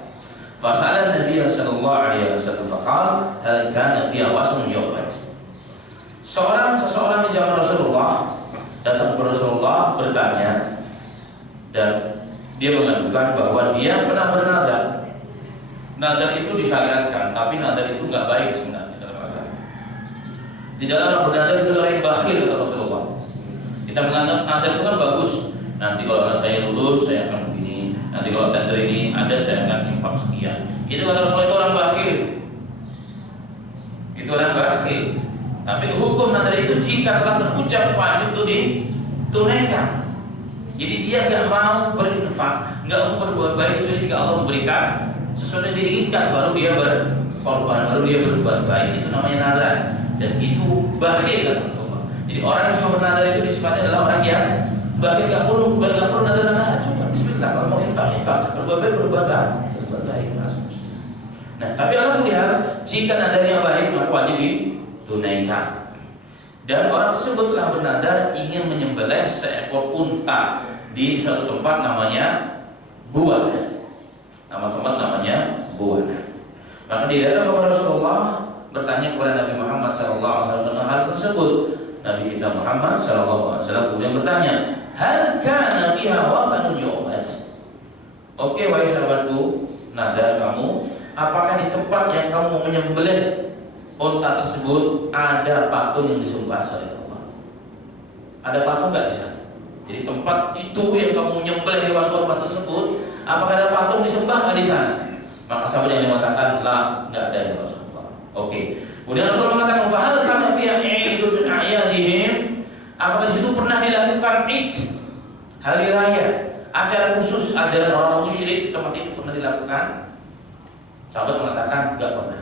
Fasala Nabi sallallahu alaihi wasallam faqala hal kana fiha wasmun yawmat. Seseorang di zaman Rasulullah datang kepada Rasulullah bertanya, dan dia mengadukan bahwa dia pernah bernadar. Nadar itu disyariatkan, tapi nadar itu enggak baik sebenarnya dalam agama. Di dalam bernadar itu orang yang bakhil, kata Rasulullah. Kita menganggap nadar itu kan bagus. Nanti kalau anak saya lulus, saya akan begini. Nanti kalau tender ini ada, saya akan infak sekian. Itu kata Rasulullah, itu orang bakhil. Itu orang bakhil. Tapi hukum nadar itu jika telah terucap wajib itu ditunaikan. Jadi dia nggak mau berinfak, nggak mau berbuat baik kecuali jika Allah memberikan sesuatu yang diinginkan, baru dia berkorban, baru dia berbuat baik. Itu namanya nadar, dan itu bakhil, kata Rasulullah. Jadi orang yang suka bernadar itu disebutnya adalah orang yang bakhil, nggak perlu nadar. Cuma Bismillah, kalau mau infak, berbuat baik. Nah, tapi Allah melihat jika nadarnya baik maka wajib ditunaikan. Dan orang tersebut telah bernadar ingin menyembelih seekor unta di suatu tempat namanya Buwana. Nama tempat namanya Buwana. Maka dia datang kepada Rasulullah, bertanya kepada Nabi Muhammad SAW tentang hal tersebut. Nabi kita Muhammad SAW kemudian bertanya, hal kana fiha wathanun yu'bad. Oke, wahai sahabatku, nadar kamu, apakah di tempat yang kamu menyembelih unta tersebut ada patung yang disembah selain Allah? Ada patung nggak di sana? Jadi tempat itu yang kamu menyembelih hewan kurban tersebut, apakah ada patung disembah nggak di sana? Maka sahabat yang mengatakan, lah, nggak ada ya Rasulullah. Oke. Kemudian Rasulullah mengatakan, fahal kana fiha idun min a'yadihim? Apakah di situ pernah dilakukan id, hari raya, acara khusus, ajaran orang musyrik di tempat itu pernah dilakukan? Sahabat mengatakan enggak pernah.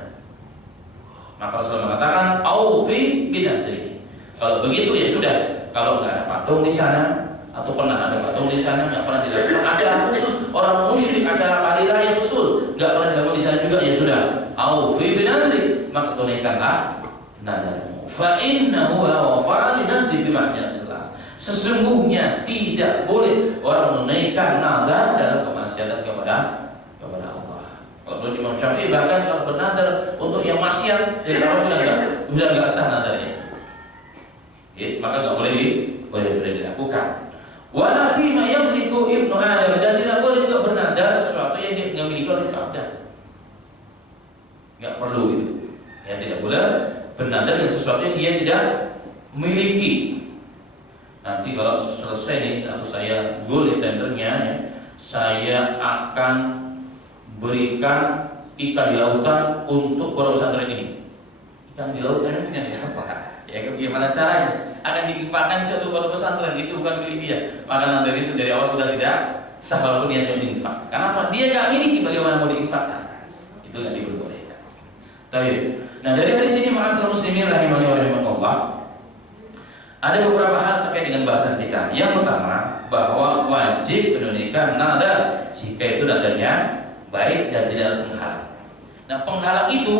Maka Rasulullah mengatakan, aufi binadrik. Kalau begitu ya sudah. Kalau enggak ada patung di sana atau pernah ada patung di sana, enggak pernah dilakukan acara khusus orang musyrik, acara hari raya khusus, enggak pernah dilakukan di sana juga, ya sudah. Aufi binadrik, maka tunaikanlah nadarmu. Fa innahu la wafa li nadri fi ma'siyatillah. Sesungguhnya tidak boleh orang menunaikan nadar dalam kemaksiatan kepada Allah. Kalau di Imam Syafi'i bahkan kalau bernadar untuk yang maksiat, sudah enggak sah nadarnya. Ya, maka enggak boleh dilakukan. Wala fi ma yamliku ibnu Adam, dan tidak boleh juga bernadar sesuatu yang dimiliki oleh Adam. Enggak perlu itu. Ya, tidak boleh bernadar dengan sesuatu yang dia tidak miliki. Nanti kalau selesai nih, atau saya goal di tendernya, ya, saya akan berikan ikan di lautan untuk pondok pesantren ini. Ikan di lautan ini punya siapa? Ya, bagaimana caranya? Akan diinfakkan di satu pondok pesantren, itu bukan milik dia. Maka nanti itu dari awal sudah tidak sah walaupun dia sudah diinfak. Kenapa? Dia nggak miliki, bagaimana mau diinfakkan? Itu nggak diperbolehkan. Baik. Nah, dari hadis ini ma'asyiral muslimin rahimani wa rahimakumullah, ada beberapa hal terkait dengan bahasan kita. Yang pertama, bahwa wajib menunaikan nadar jika itu nadarnya baik dan tidak ada penghalang. Nah, penghalang itu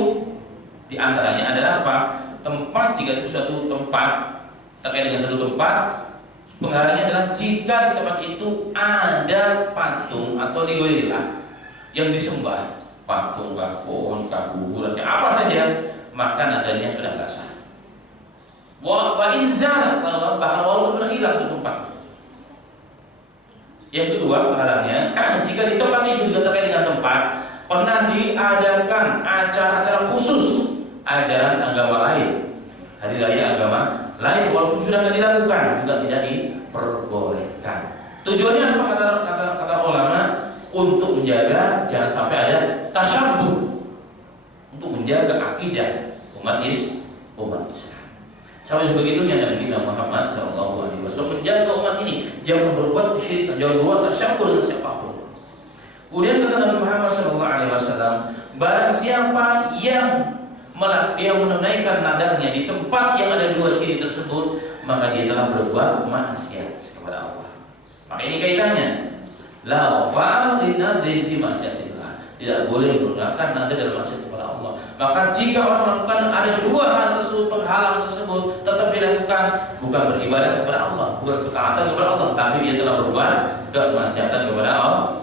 diantaranya adalah apa? Tempat, jika itu suatu tempat, terkait dengan suatu tempat, penghalangnya adalah jika di tempat itu ada patung atau ligoilah yang disembah, patung, pohon, kuburan, apa saja, maka nadarnya sudah nggak sah. Wa inzal, bahkan walaupun sudah hilang di tempat. Yang kedua penghalangnya, jika di tempat itu juga terkait dengan tempat pernah diadakan acara-acara khusus, ajaran agama lain, hari raya agama lain, walaupun sudah tidak dilakukan, juga tidak diperbolehkan. Tujuannya apa kata ulama? Untuk menjaga jangan sampai ada tasyabbuh, untuk menjaga akidah umat Islam. Sampai sebegitunya Nabi Muhammad SAW menjaga umat ini jangan berbuat syirik, jangan berbuat tasyabbuh dengan siapapun. Kemudian kata Nabi Muhammad SAW, barang siapa yang menunaikan nadarnya di tempat yang ada dua ciri tersebut, maka dia telah berbuat maksiat kepada Allah. Maka ini kaitannya, la wafa li nadri fi ma'siyatillah. Tidak boleh menggunakan nadar dalam maksiat kepada Allah. Maka jika orang melakukan ada dua hal tersebut, penghalang tersebut, tetap dilakukan, bukan beribadah kepada Allah, bukan ketaatan kepada Allah, tapi dia telah berbuat kemaksiatan kepada Allah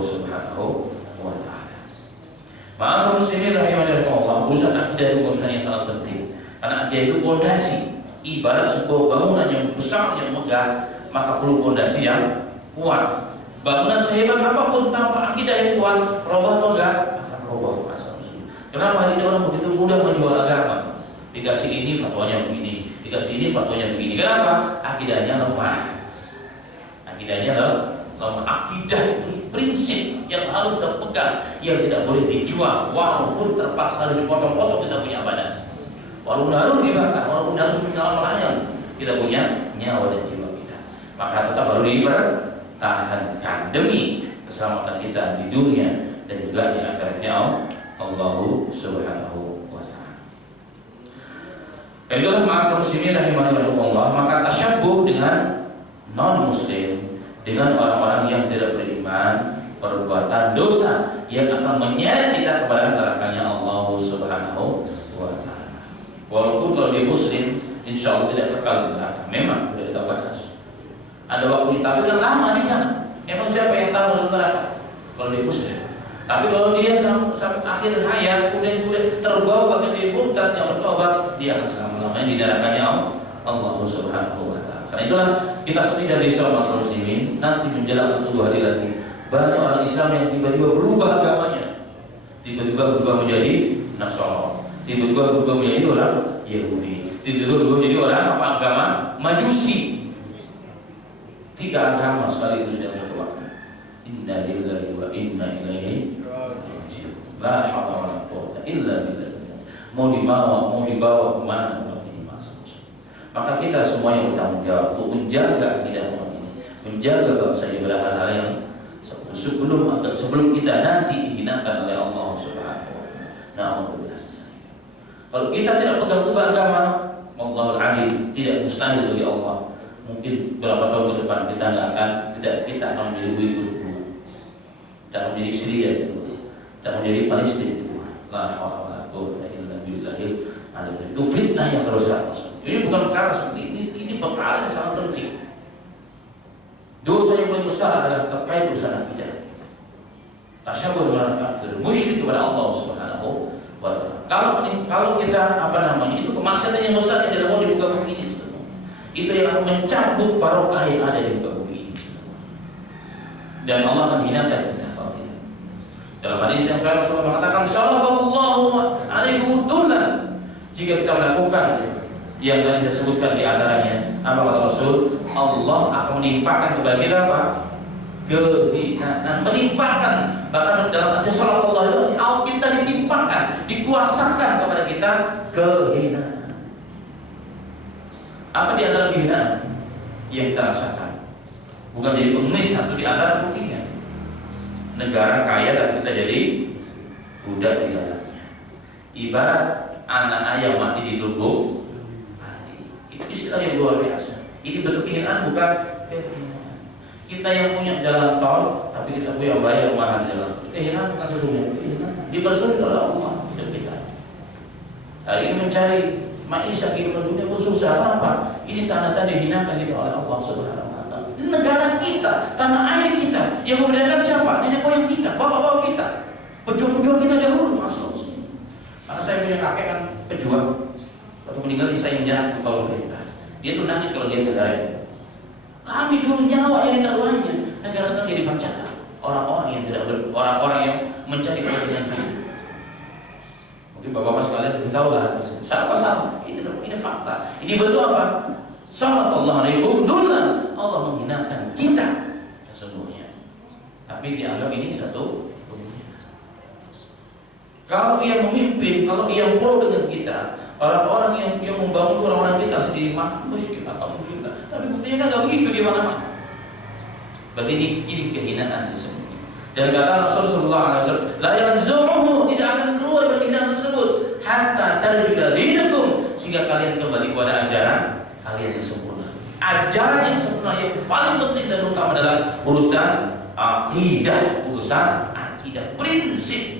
Subhanahu wa ta'ala. Ma'asyiral muslimin rahimanillah, urusan akidah itu urusan yang sangat penting. Karena akidah itu fondasi, ibarat sebuah bangunan yang besar, yang megah, maka perlu fondasi yang kuat. Bangunan sehebat apapun tanpa akidah yang kuat, roboh atau enggak? Akan roboh. Kenapa hari ini orang begitu mudah menjual agama? Dikasih ini fatwanya begini, dikasih ini fatwanya begini. Kenapa? Akidahnya lemah. Akidahnya lemah. Akidah itu prinsip yang harus kita pegang, yang tidak boleh dijual, walaupun terpaksa dipotong-potong kita punya badan, walaupun harus dibakar, walaupun harus menyala-melayang, kita punya nyawa dan jiwa kita. Maka tetap harus dipertahankan demi keselamatan kita di dunia dan juga di akhiratnya Allah Subhanahu wa ta'ala. Itulah ma'asyiral muslimin rahimahullah, maka tasyabbuh dengan non muslim, dengan orang-orang yang tidak beriman, perbuatan dosa yang akan menyeret kita kepada nerakanya Allah Subhanahu wa ta'ala. Walaupun kalau dia muslim, insya Allah tidak kekal di neraka. Memang sudah kita bahas. Ada waktu, tapi kan lama di sana. Emang siapa yang tahu masuk neraka? Kalau dia muslim. Tapi kalau dia sampai akhir hayat, kemudian terbawa bahkan dia murtad, yang bertobat, dia akan selama-lamanya di nerakanya Allah Subhanahu wa ta'ala. Karena itulah kita seperti dari Islam muslimin, nanti menjelang 1-2 hari lagi banyak orang Islam yang tiba-tiba berubah agamanya, tiba-tiba berubah menjadi Nasrani, tiba-tiba berubah menjadi orang Yahudi, tiba-tiba berubah menjadi orang apa agama Majusi. 3 agama sekaligus dalam satu waktu. Inna lillahi wa inna ilaihi raji'un. La haula wa la quwwata illa billah. Mau dibawa kemana? Maka kita semua yang bertanggung jawab untuk menjaga akidah umat ini, menjaga bangsa ini pada hal-hal yang sebelum kita nanti dihinakan oleh Allah Subhanahu wa taala. Kalau kita tidak pegang teguh agama, Allahul Alim, tidak mustahil bagi Allah. Mungkin beberapa tahun ke depan kita akan menjadi Uyghur, kita akan menjadi Syria, kita akan menjadi Palestina. La haula wa la quwwata illa billahil aliyyil. Itu fitnah yang terus. Ini bukan perkara seperti ini perkara yang sangat penting. Dosa yang paling besar adalah terkait urusan akidah. Tasyabbuh dengan kafir, musyrik kepada Allah Subhanahu wa taala. Kalau kita itu kemaksiatan yang besar yang dilakukan di muka bumi ini. Itu yang akan mencabut barokah yang ada di muka bumi ini. Dan Allah akan hinakan kita. Dalam hadis yang saya Rasulullah mengatakan, "Sallallahu alaihi wasallam." Jika kita melakukan yang tadi saya sebutkan di antaranya, apa kata Rasul? Allah akan menimpakan kepada kita apa? Kehinaan, menimpakan. Bahkan dalam hadis sallallahu alaihi wasallam kita ditimpakan, dikuasakan kepada kita kehinaan. Apa di antara kehinaan yang kita rasakan? Bukan jadi pengemis, satu di antara buktinya. Negara kaya dan kita jadi budak di dalamnya. Ibarat anak ayam mati di lubang. Itu istilah yang luar biasa. Ini bentuk kehinaan, bukan kehinaan. Kita yang punya jalan tol, tapi kita punya bayar mahal jalan. Kehinaan bukan sesungguhnya. Dipersulit oleh Allah hidup kita. Hari ini mencari maisha kehidupan dunia pun susah. Apa? Ini tanda-tanda dihinakan kita oleh Allah Subhanahu wa taala. Ini negara kita, tanah air kita. Yang membedakan siapa? Nenek moyang kita, bapak-bapak kita, pejuang-pejuang kita dahulu masuk. Karena saya punya kakek kan pejuang. Waktu meninggal saya yang jarak ke bawah perintah. Dia tuh nangis kalau dia negara ini. Kami dulu nyawa yang ditaruhannya. Negara sekarang jadi pancata. Orang-orang yang orang-orang yang mencari kepentingan sendiri. Mungkin bapak-bapak sekalian lebih tahu lah. Salah. Ini fakta. Ini bentuk apa? Sallallahu alaihi wasallam. Allah menghinakan kita sesungguhnya. Tapi dianggap ini satu. Kalau ia memimpin, kalau ia pro dengan kita, orang-orang yang membangun orang-orang kita sendiri musyrik atau musyrik. Tapi buktinya kan nggak begitu di mana-mana. Berarti ini kehinaan sesungguhnya. Dan kata Rasulullah SAW, la yanzuruhu, tidak akan keluar dari kehinaan tersebut hatta tarjula dinakum, sehingga kalian kembali kepada ajaran kalian yang sempurna. Ajaran yang sempurna yang paling penting dan utama adalah urusan akidah, prinsip.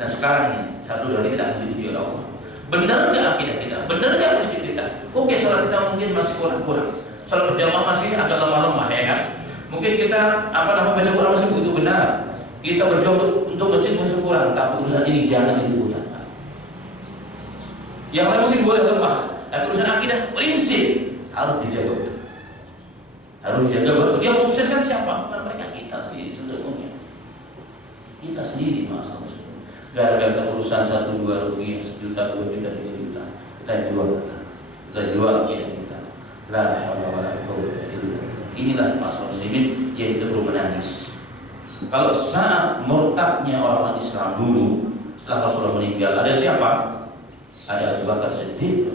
Dan sekarang ini satu dari kita akan diuji oleh Allah. Benar nggak akidah kita? Benar nggak prinsip kita? Oke, sholat kita mungkin masih kurang-kurang. Sholat berjamaah masih agak lemah-lemah, ya kan? Mungkin kita baca Quran masih begitu benar. Kita berjuang untuk masjid masih kurang. Tapi urusan ini jangan dibutuhkan. Yang lain mungkin boleh lemah, tapi urusan akidah, prinsip harus dijaga. Harus dijaga. Dia mau sukseskan siapa? Bukan mereka, kita sendiri sesungguhnya. Kita sendiri masalah. Gara-gara urusan 1-2 rupiah, 1 juta, 2 juta, 3 juta, kita jual kita. La haula wa la quwwata illa billah. Inilah masalah muslimin yang kita perlu menangis. Kalau saat murtadnya orang-orang Islam dulu, setelah Rasulullah meninggal, ada siapa? Ada Abu Bakar Siddiq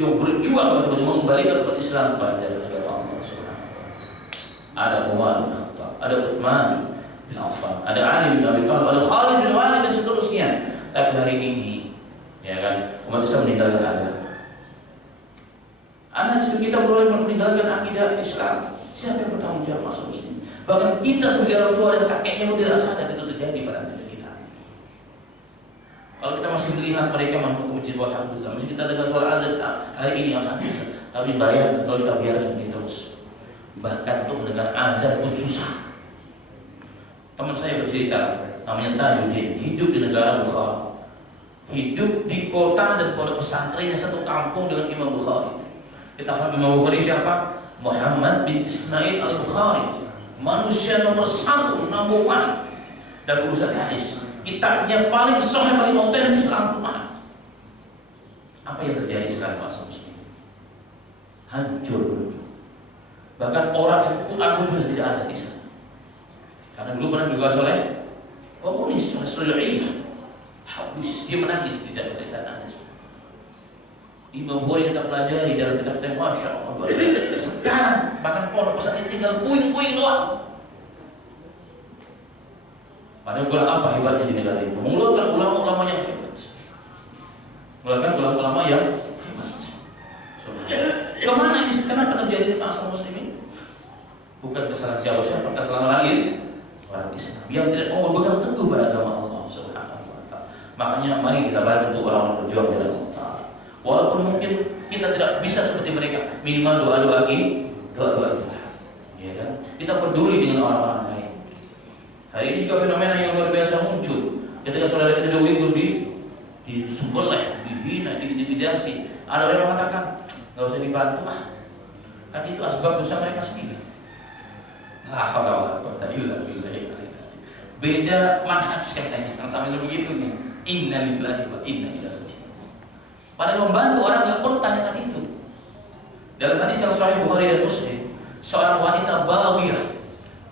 yang berjuang untuk mengembalikan umat Islam kepada negara Allah Subhanahu wa taala. Ada Umar bin Khattab, ada Utsman bin Affan, ada Ali bin Abi Thalib, ada Khalid bin Walid dan seterusnya. Tapi hari ini, ya kan, umat Islam meninggalkan agama. Anak cucu kita boleh meninggalkan akidah Islam. Siapa yang bertanggung jawab masalah muslim? Bahkan kita sebagai orang tua dan kakeknya pun tidak sadar itu terjadi pada kita. Kalau kita masih melihat mereka mampu ke masjid, alhamdulillah. Masih kita dengar suara azan hari ini, alhamdulillah. Tapi bayangkan kalau kita biarkan ini terus. Bahkan untuk mendengar azan pun susah. Teman saya bercerita, namanya Tajuddin, hidup di negara Bukhari, hidup di kota dan pondok pesantrennya satu kampung dengan Imam Bukhari. Kita paham Imam Bukhari siapa? Muhammad bin Ismail Al-Bukhari, manusia nomor 1, number 1 dalam urusan hadis. Kitabnya paling sahih, paling otentik setelah Al-Quran. Apa yang terjadi sekarang bangsa muslim? Hancur. Bahkan orang itu Quran pun sudah tidak ada di sana. Karena dulu pernah dikuasai oleh komunis, oleh Syiah. Habis dia menangis, tidak ada sana. Imam Bukhari kita pelajari dalam kitab-kitab, Masya Allah. Sekarang bahkan pondok pesantren tinggal puing-puing doang. Padahal kurang apa hebatnya di negara itu? Mengeluarkan ulama-ulama yang hebat. Mengeluarkan ulama-ulama yang hebat. Kemana ini sekarang terjadi di masa muslimin? Bukan kesalahan siapa-siapa, kesalahan orang Islam yang tidak mau berpegang teguh pada agama Allah Subhanahu wa Ta'ala. Makanya mari kita bantu orang berjuang dalam Allah. Walaupun mungkin kita tidak bisa seperti mereka, minimal doa-doa kita, ya kan? Kita peduli dengan orang-orang lain. Hari ini juga fenomena yang luar biasa muncul. Ketika saudara kita di Uyghur disembelih, dihina, diintimidasi, ada orang yang mengatakan nggak usah dibantu, kan itu asbab dosa mereka sendiri. Beda manhaj katanya, sampai begitu nih. Inna lillahi wa inna ilaihi raji'un. Padahal membantu orang nggak perlu tanyakan itu. Dalam hadis yang sahih Bukhari dan Muslim, seorang wanita baghiyah,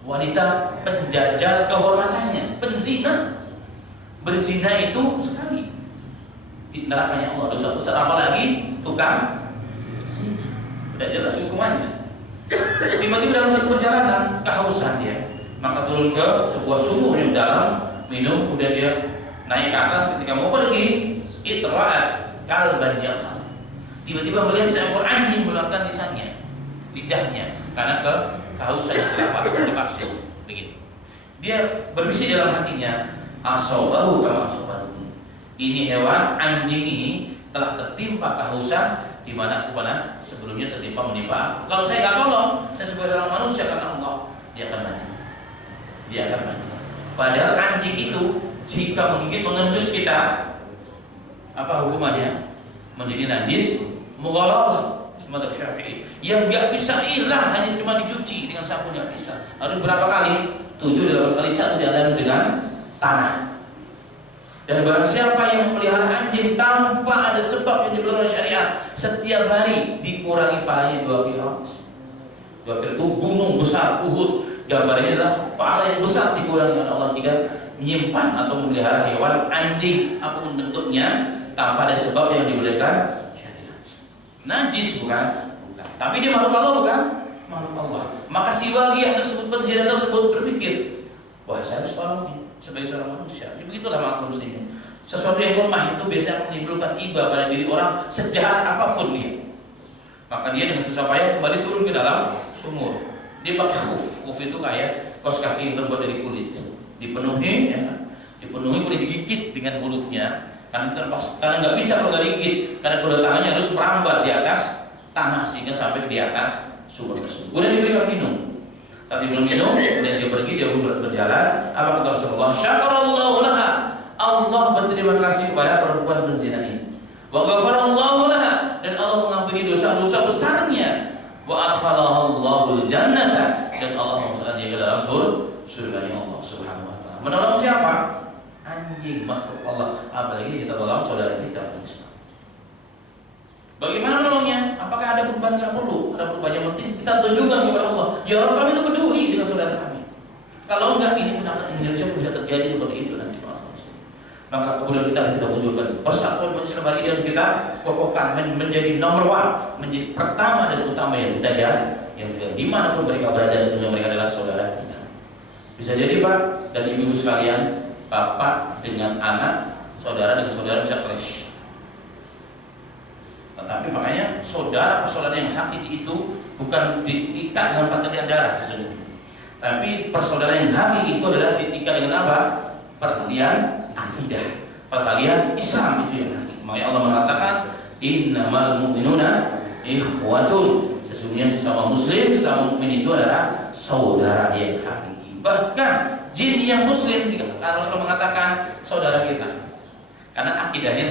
wanita penjajal kehormatannya, penzina, berzina itu sekali di nerakanya Allah, dosa besar, apalagi tukang zina. Tidak jelas hukumannya. Tiba-tiba dalam satu perjalanan kehausan dia, maka turun ke sebuah sumur yang dalam, minum, kemudian dia naik ke atas. Ketika mau pergi, itra'at kalban yakhaf, tiba-tiba melihat seekor anjing mengeluarkan lidahnya karena kehausan yang terpaksa begitu. Dia berbisik dalam hatinya, asabahu kama asabatu. Ini hewan anjing ini telah tertimpa kehausan di mana sebelumnya menimpa. Kalau saya nggak tolong, saya sebagai seorang manusia karena Allah, dia akan mati. Padahal anjing itu jika mungkin mengendus kita, apa hukumannya? Menjadi najis mughalladhah mazhab Syafi'i. Yang nggak bisa hilang hanya cuma dicuci dengan sabun, nggak bisa. Harus berapa kali? 7 dalam kali 1 diaduk dengan tanah. Dan barang siapa yang memelihara anjing tanpa ada sebab yang diperlukan syariat, setiap hari dikurangi pahalanya 2 qiraat. 2 qiraat itu gunung besar Uhud. Gambarnya adalah pahala yang besar dikurangi oleh Allah jika menyimpan atau memelihara hewan anjing apapun bentuknya tanpa ada sebab yang dibolehkan syariat. Najis bukan, tapi dia makhluk Allah bukan? Makhluk Allah. Maka si baghiyah tersebut, penzina tersebut berpikir, wah saya harus tolong nih sebagai seorang manusia. Begitulah maksud muslimin. Sesuatu yang lemah itu biasanya menimbulkan iba pada diri orang sejahat apapun dia. Maka dia dengan susah payah kembali turun ke dalam sumur. Dia pakai khuf itu kayak kaos kaki yang terbuat dari kulit. Dipenuhi kemudian digigit dengan mulutnya. Karena nggak bisa kalau nggak digigit, karena kedua tangannya harus merambat di atas tanah sehingga sampai di atas sumur tersebut. Kemudian diberikan minum. Saat diberi minum, kemudian dia pergi, dia berjalan. Apa kata Rasulullah? Syakarallahu laha. Allah berterima kasih kepada perempuan berzina ini. Wa ghafarallahu laha, dan Allah mengampuni dosa-dosa besarnya. Wa adkhalahallahu jannata, dan Allah memasukkan dia ke dalam surga Allah Subhanahu wa Ta'ala. Menolong siapa? Anjing, makhluk Allah. Apalagi kita tolong saudara kita Islam. Bagaimana menolongnya? Apakah ada beban? Nggak perlu. Ada beban yang penting kita tunjukkan kepada Allah, ya Allah, kami itu peduli dengan saudara kami. Kalau enggak, ini pun akan Indonesia bisa terjadi seperti itu nanti. Maka kemudian kita tunjukkan persatuan Islam hari ini, kita kokohkan menjadi nomor 1, menjadi pertama dan utama yang kita yang dimanapun mereka berada, sebenarnya mereka adalah saudara kita. Bisa jadi Pak dan Ibu sekalian, bapak dengan anak, saudara dengan saudara bisa clash. Tetapi makanya saudara persaudaraan yang hakiki itu bukan diikat dengan pertalian darah sesungguhnya. Tapi persaudaraan yang hakiki itu adalah diikat dengan apa? Pertalian akidah, pertalian Islam, itu yang hakiki. Makanya Allah mengatakan innamal mu'minuna ikhwatun. Sesungguhnya sesama muslim, sesama mukmin itu adalah saudara yang hakiki. Bahkan jin yang muslim, karena Rasulullah mengatakan saudara kita, karena akidahnya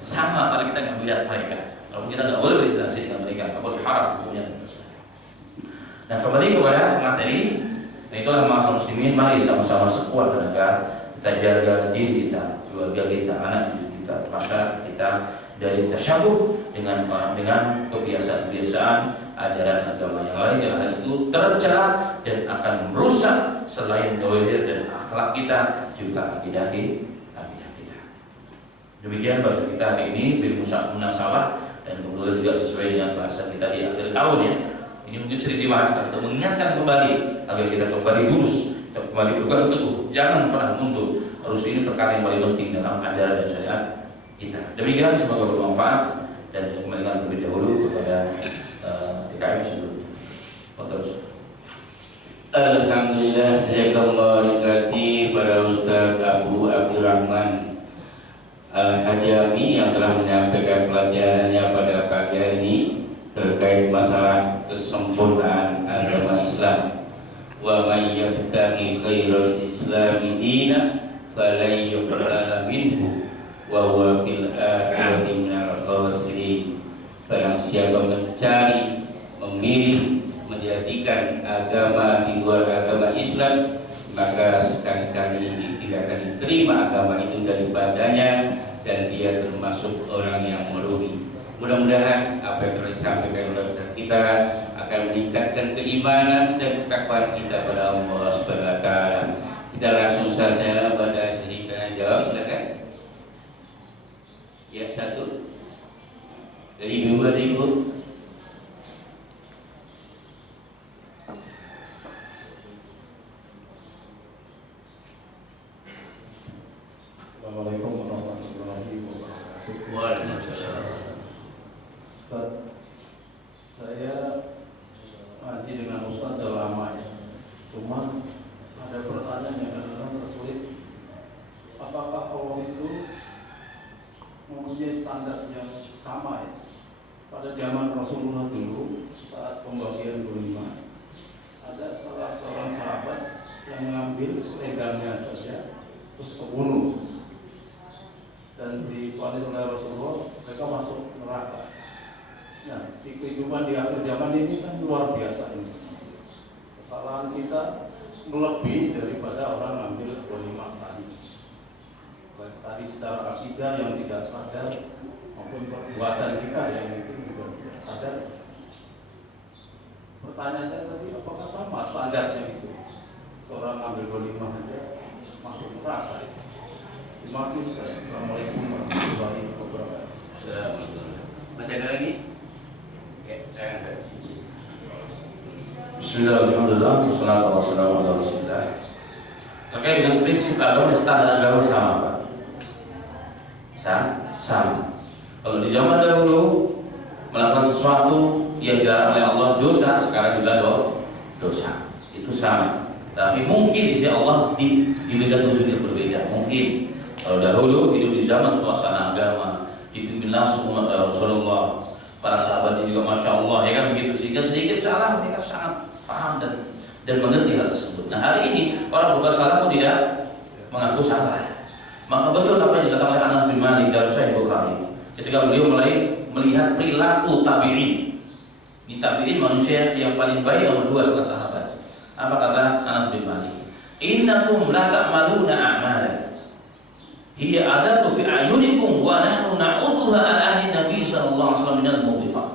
sama. Kalau kita nggak melihat mereka, kalau kita nggak boleh berinteraksi dengan mereka, nggak boleh haram hukumnya. Nah, kembali kepada materi, nah itulah masa muslimin, mari sama-sama sekuat tenaga kita jaga diri kita, keluarga kita, anak cucu kita, masyarakat kita dari tasyabuh dengan kebiasaan-kebiasaan ajaran agama yang lain, yang hal itu tercela dan akan merusak selain dohir dan akhlak kita juga akidah kita. Demikian bahasa kita hari ini bil munasalah, dan kemudian juga sesuai dengan bahasa kita di akhir tahun ya. Ini mungkin sedikit dibahas untuk mengingatkan kembali agar kita kembali lurus, kita kembali berpegang teguh, jangan pernah mundur. Harus ini perkara yang paling penting dalam ajaran dan syariat kita. Demikian, semoga bermanfaat, dan saya kembalikan terlebih dahulu kepada DKM sebelumnya. Terus. Alhamdulillah, jazakallahu khairan pada Ustaz Abu Abdurrahman Al-Hajami yang telah menyampaikan pelajarannya pada pagi hari ini terkait masalah kesempurnaan agama Islam. Wa may yabtaghi khairal islami dinan falan yuqbala minhu wa huwa fil akhirati minal khasirin. Barang siapa mencari, memilih, menjadikan agama di luar agama Islam, maka sekali-kali tidak akan diterima agama itu daripadanya, dan dia termasuk orang yang merugi. Mudah-mudahan apa yang telah disampaikan oleh Ustaz kita akan meningkatkan keimanan dan ketakwaan kita pada Allah Subhanahu wa taala. Kita langsung saja pada sesi tanya jawab, silakan. Ya, satu. Dari Ibu. Assalamualaikum warahmatullahi wabarakatuh. Waalaikumsalam. Ustaz, saya ngaji dengan Ustaz sudah lama ya. Cuma ada pertanyaan yang kadang-kadang tersulit. Apakah Allah itu mempunyai standar yang sama ya? Pada zaman Rasulullah dulu, saat pembagian ghanimah, ada salah seorang sahabat yang mengambil legalnya saja terus kebunuh, dan divonis oleh Rasulullah mereka masuk neraka. Nah, di kehidupan di akhir zaman ini kan luar biasa ini. Kesalahan kita melebihi daripada orang ambil ghanimah tadi. Baik tadi secara akidah yang tidak sadar maupun perbuatan kita yang itu juga tidak sadar. Pertanyaan saya tadi, apakah sama standarnya itu? Seorang ambil ghanimah saja masuk neraka. Terima kasih. Assalamualaikum warahmatullahi wabarakatuh. Masih ada lagi? Ya, saya. Bismillahirrahmanirrahim. Wassalamualaikum warahmatullahi wabarakatuh. Terkait dengan prinsip agama, standar agama sama Pak? Sama. Kalau di zaman dahulu melakukan sesuatu yang dilarang oleh Allah dosa, sekarang juga dosa. Itu sama. Tapi mungkin di sisi Allah diberikan wujud yang berbeda. Mungkin kalau dahulu hidup di zaman suasana agama, dipimpin langsung umat Rasulullah, para sahabat juga masya Allah, ya kan begitu. Sehingga sedikit salah mereka sangat paham dan mengerti hal tersebut. Nah, hari ini orang berbuat salah pun tidak mengaku salah. Maka betul apa yang dikatakan oleh Anas bin Malik dalam Sahih Bukhari, ketika beliau mulai melihat perilaku tabi'in. Ini tabi'in manusia yang paling baik nomor 2 setelah sahabat. Apa kata Anas bin Malik? Innakum la ta'maluna a'malan hiya adatu fi ayunikum wa nahnu na'udhuha ala ahli Nabi sallallahu alaihi wasallam minal mughifat.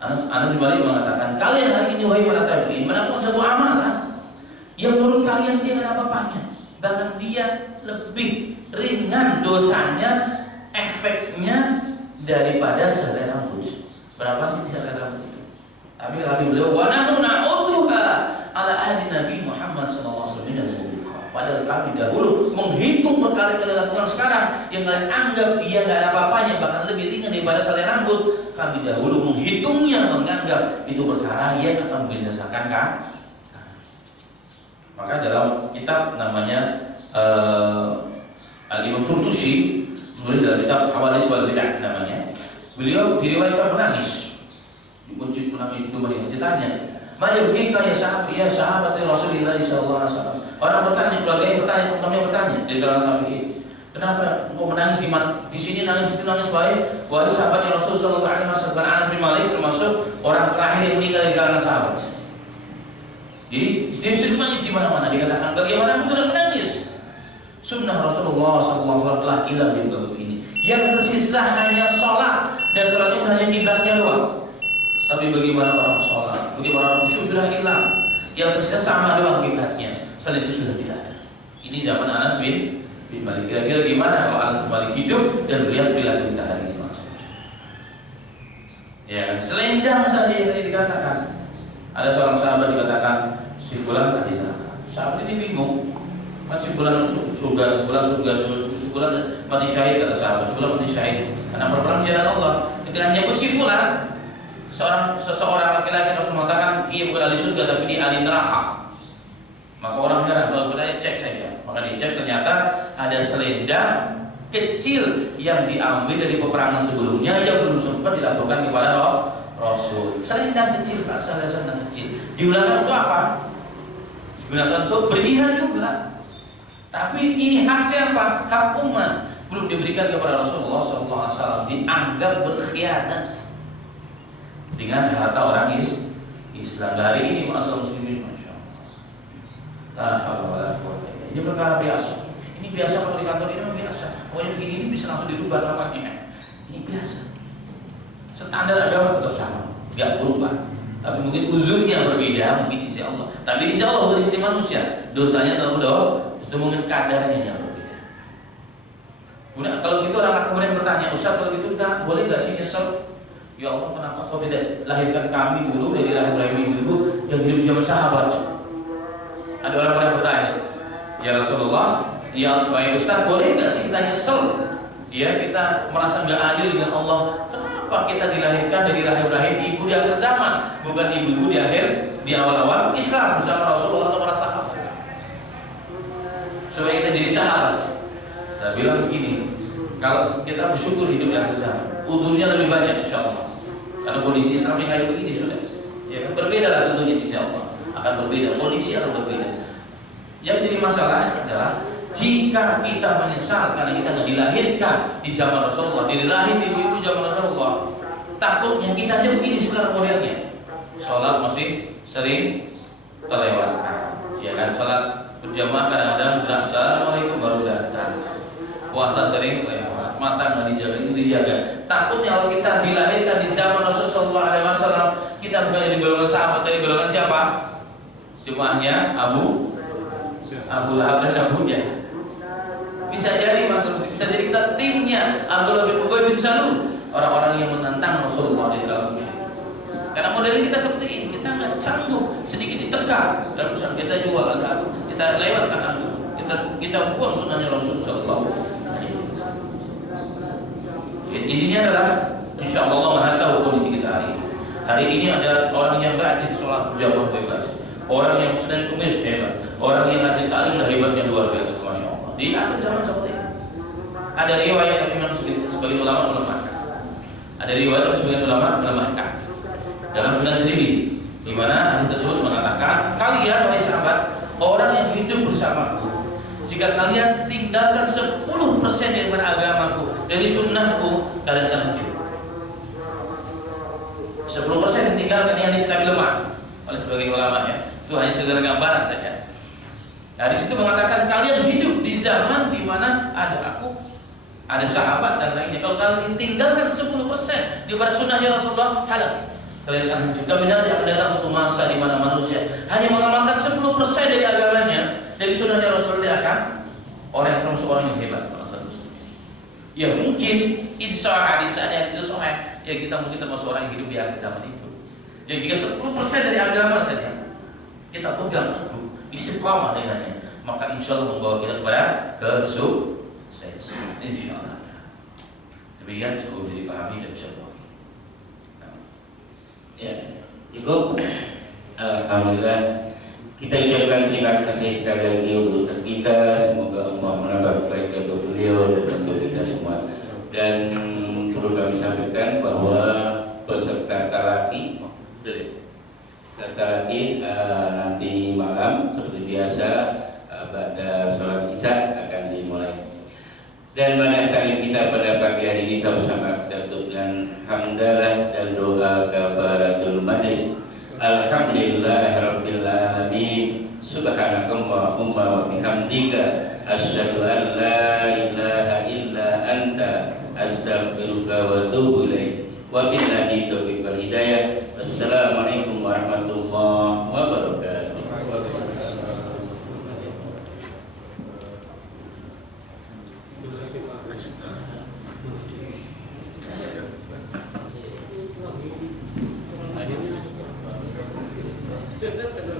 Anas bin Malik mengatakan, kalian hari ini wahai para tabi'in melakukan satu amalan yang menurut kalian dia tidak ada apa-apanya, bahkan dia lebih ringan dosanya, efeknya daripada selai rambut. Berapa sih selai rambut itu? Tapi kami beliau wa nahnu na'udhuha ala ahli Nabi Muhammad sallallahu alaihi wasallam. Padahal kami dahulu menghitung perkara yang kalian lakukan sekarang yang kalian anggap dia nggak ada apa-apanya, bahkan lebih ringan daripada selai rambut. Kami dahulu menghitungnya, menganggap itu perkara yang akan membinasakan kan. Maka dalam kitab namanya Al-Imam Turtusi menulis dalam kitab Hawadits wal Bid'ah namanya, beliau diriwayatkan menangis, dibuncit menangis itu banyak ceritanya. Maya begini ya sahabat Rasulullah sallallahu alaihi wasallam. Orang bertanya, keluarganya bertanya, teman-temannya bertanya dari kalangan tabi'in, kenapa engkau menangis di sini nangis, itu nangis baik? Wahai sahabat Rasulullah sallallahu alaihi wasallam, Anas bin Malik termasuk orang terakhir yang meninggal di kalangan sahabat. Jadi dia sering menangis di mana-mana. Dikatakan bagaimana aku tidak menangis? Sunnah Rasulullah SAW telah hilang di muka bumi ini. Yang tersisa hanya sholat, dan sholat itu hanya kiblatnya doang. Tapi bagaimana orang sholat, bagaimana orang khusyuk sudah hilang. Yang tersisa sama doang kiblatnya. Selain itu sudah tidak ada. Ini zaman Anas bin Malik. Kira-kira gimana kalau Anas bin Malik hidup dan melihat perilaku kita hari ini? Ya, selendang saja yang tadi dikatakan. Ada seorang sahabat dikatakan si fulan tadi neraka. Sahabat ini bingung. Si fulan surga, sebulan mati syahid kata sahabat, sebulan mati syahid. Karena berperang di jalan Allah. Ketika nyebut si fulan, seseorang laki-laki harus mengatakan ia bukan ahli surga tapi dia ahli neraka. Maka orang heran kalau bertanya cek saja. Maka dicek ternyata ada selendang kecil yang diambil dari peperangan sebelumnya yang belum sempat dilaporkan kepada Rasul. Selendang kecil, asal selendang kecil. Digunakan untuk apa? Digunakan untuk berjihad juga. Tapi ini hak siapa? Hak umat. Belum diberikan kepada Rasulullah SAW. Dianggap berkhianat dengan harta orang Islam. Dari ini masalah muslimin, masya Allah. Ini perkara biasa. Ini biasa kalau di kantor ini biasa. Pokoknya begini ini bisa langsung dirubah rapatnya. Ini biasa. Standar agama tetap sama, nggak berubah. Tapi mungkin uzurnya berbeda, mungkin isi Allah. Tapi isi Allah bukan isi manusia. Dosanya tetap itu mungkin kadarnya yang berbeda. Kemudian kalau gitu orang kemudian bertanya, Ustaz kalau gitu kita boleh nggak sih nyesel? Ya Allah, kenapa kau tidak lahirkan kami dulu dari rahim Ibrahim dulu yang hidup zaman sahabat? Ada orang pada bertanya, ya Rasulullah, ya Ustaz boleh nggak sih kita nyesel? Ya kita merasa nggak adil dengan Allah. Kenapa kita dilahirkan dari rahim ibu di akhir zaman, bukan ibu di awal-awal Islam bersama Rasulullah atau para sahabat? Supaya kita jadi sahabat. Saya bilang begini, kalau kita bersyukur hidup di akhir zaman, udurnya lebih banyak insya Allah. Karena kondisi Islam yang kayak begini sudah, ya kan berbeda lah tentunya insya Allah. Akan berbeda, kondisi akan berbeda. Yang jadi masalah adalah jika kita menyesal karena kita nggak dilahirkan di zaman Rasulullah, dari rahim ibu zaman Rasulullah, takutnya kita aja begini sekarang modelnya. Sholat masih sering terlewatkan, ya kan? Sholat berjamaah kadang-kadang sudah assalamualaikum baru datang. Puasa sering lewat, mata nggak dijaga, itu dijaga. Takutnya kalau kita dilahirkan di zaman Rasulullah SAW, kita bukan di golongan sahabat, dari golongan siapa? Jemaahnya Abu Lahab dan Abu Jahal. Bisa jadi bisa jadi kita timnya Abdullah bin Ubay bin Salul, orang-orang yang menentang Rasulullah di dalam musyrik. Karena modelnya kita seperti ini, kita nggak sanggup sedikit ditekan dalam usaha kita jual agama, kita lewatkan agama, kita buang sunnahnya Rasulullah. Intinya adalah insya Allah Maha tahu kondisi kita hari ini. Hari ini ada orang yang rajin sholat berjamaah bebas, orang yang sedang kumis hebat, orang yang rajin taklim hebatnya luar biasa, masya Allah. Di akhir zaman seperti ini. Ada riwayat yang memang sebagian ulama melemahkan. Ada riwayat yang sebagian ulama melemahkan. Dalam Sunan Tirmidzi, di mana hadis tersebut mengatakan, kalian wahai sahabat, orang yang hidup bersamaku, jika kalian tinggalkan 10% dari agamaku, dari sunnahku, kalian akan hancur. 10% ditinggalkan yang disebut lemah oleh sebagian ulama ya. Itu hanya sekedar gambaran saja. Nah, di situ mengatakan kalian hidup di zaman di mana ada aku, ada sahabat dan lainnya. Kalau kalian tinggalkan 10% daripada sunnahnya Rasulullah, halal. Kalian akan hancur. Tapi nanti akan datang satu masa di mana manusia hanya mengamalkan 10% dari agamanya, dari sunnahnya Rasulullah, dia akan orang yang termasuk orang yang hebat. Ya mungkin insya hadisnya itu soal ya kita mungkin termasuk orang yang hidup di akhir zaman itu. Yang jika 10% dari agama saja kita pegang teguh, istiqamah dengannya, maka insya Allah membawa kita kepada kesuksesan. Insya Allah. Demikian cukup dipahami dan bisa bawa. Ya, cukup. Alhamdulillah. Kita ucapkan terima kasih sekali lagi untuk kita. Semoga Allah menambah kebaikan untuk beliau dan untuk kita semua. Dan perlu kami sampaikan bahwa peserta talaki nanti malam seperti biasa pada sholat isya akan dimulai. Dan pada taklim kita pada pagi hari ini sama-sama kita tutup dengan hamdalah dan doa kafaratul majlis. Alhamdulillahirabbil alamin. Subhanakallahumma wa bihamdika asyhadu an la ilaha illa anta astaghfiruka wa atubu ilaik. Wa billahi taufiq wal hidayah. Assalamualaikum warahmatullahi wabarakatuh. Akhirnya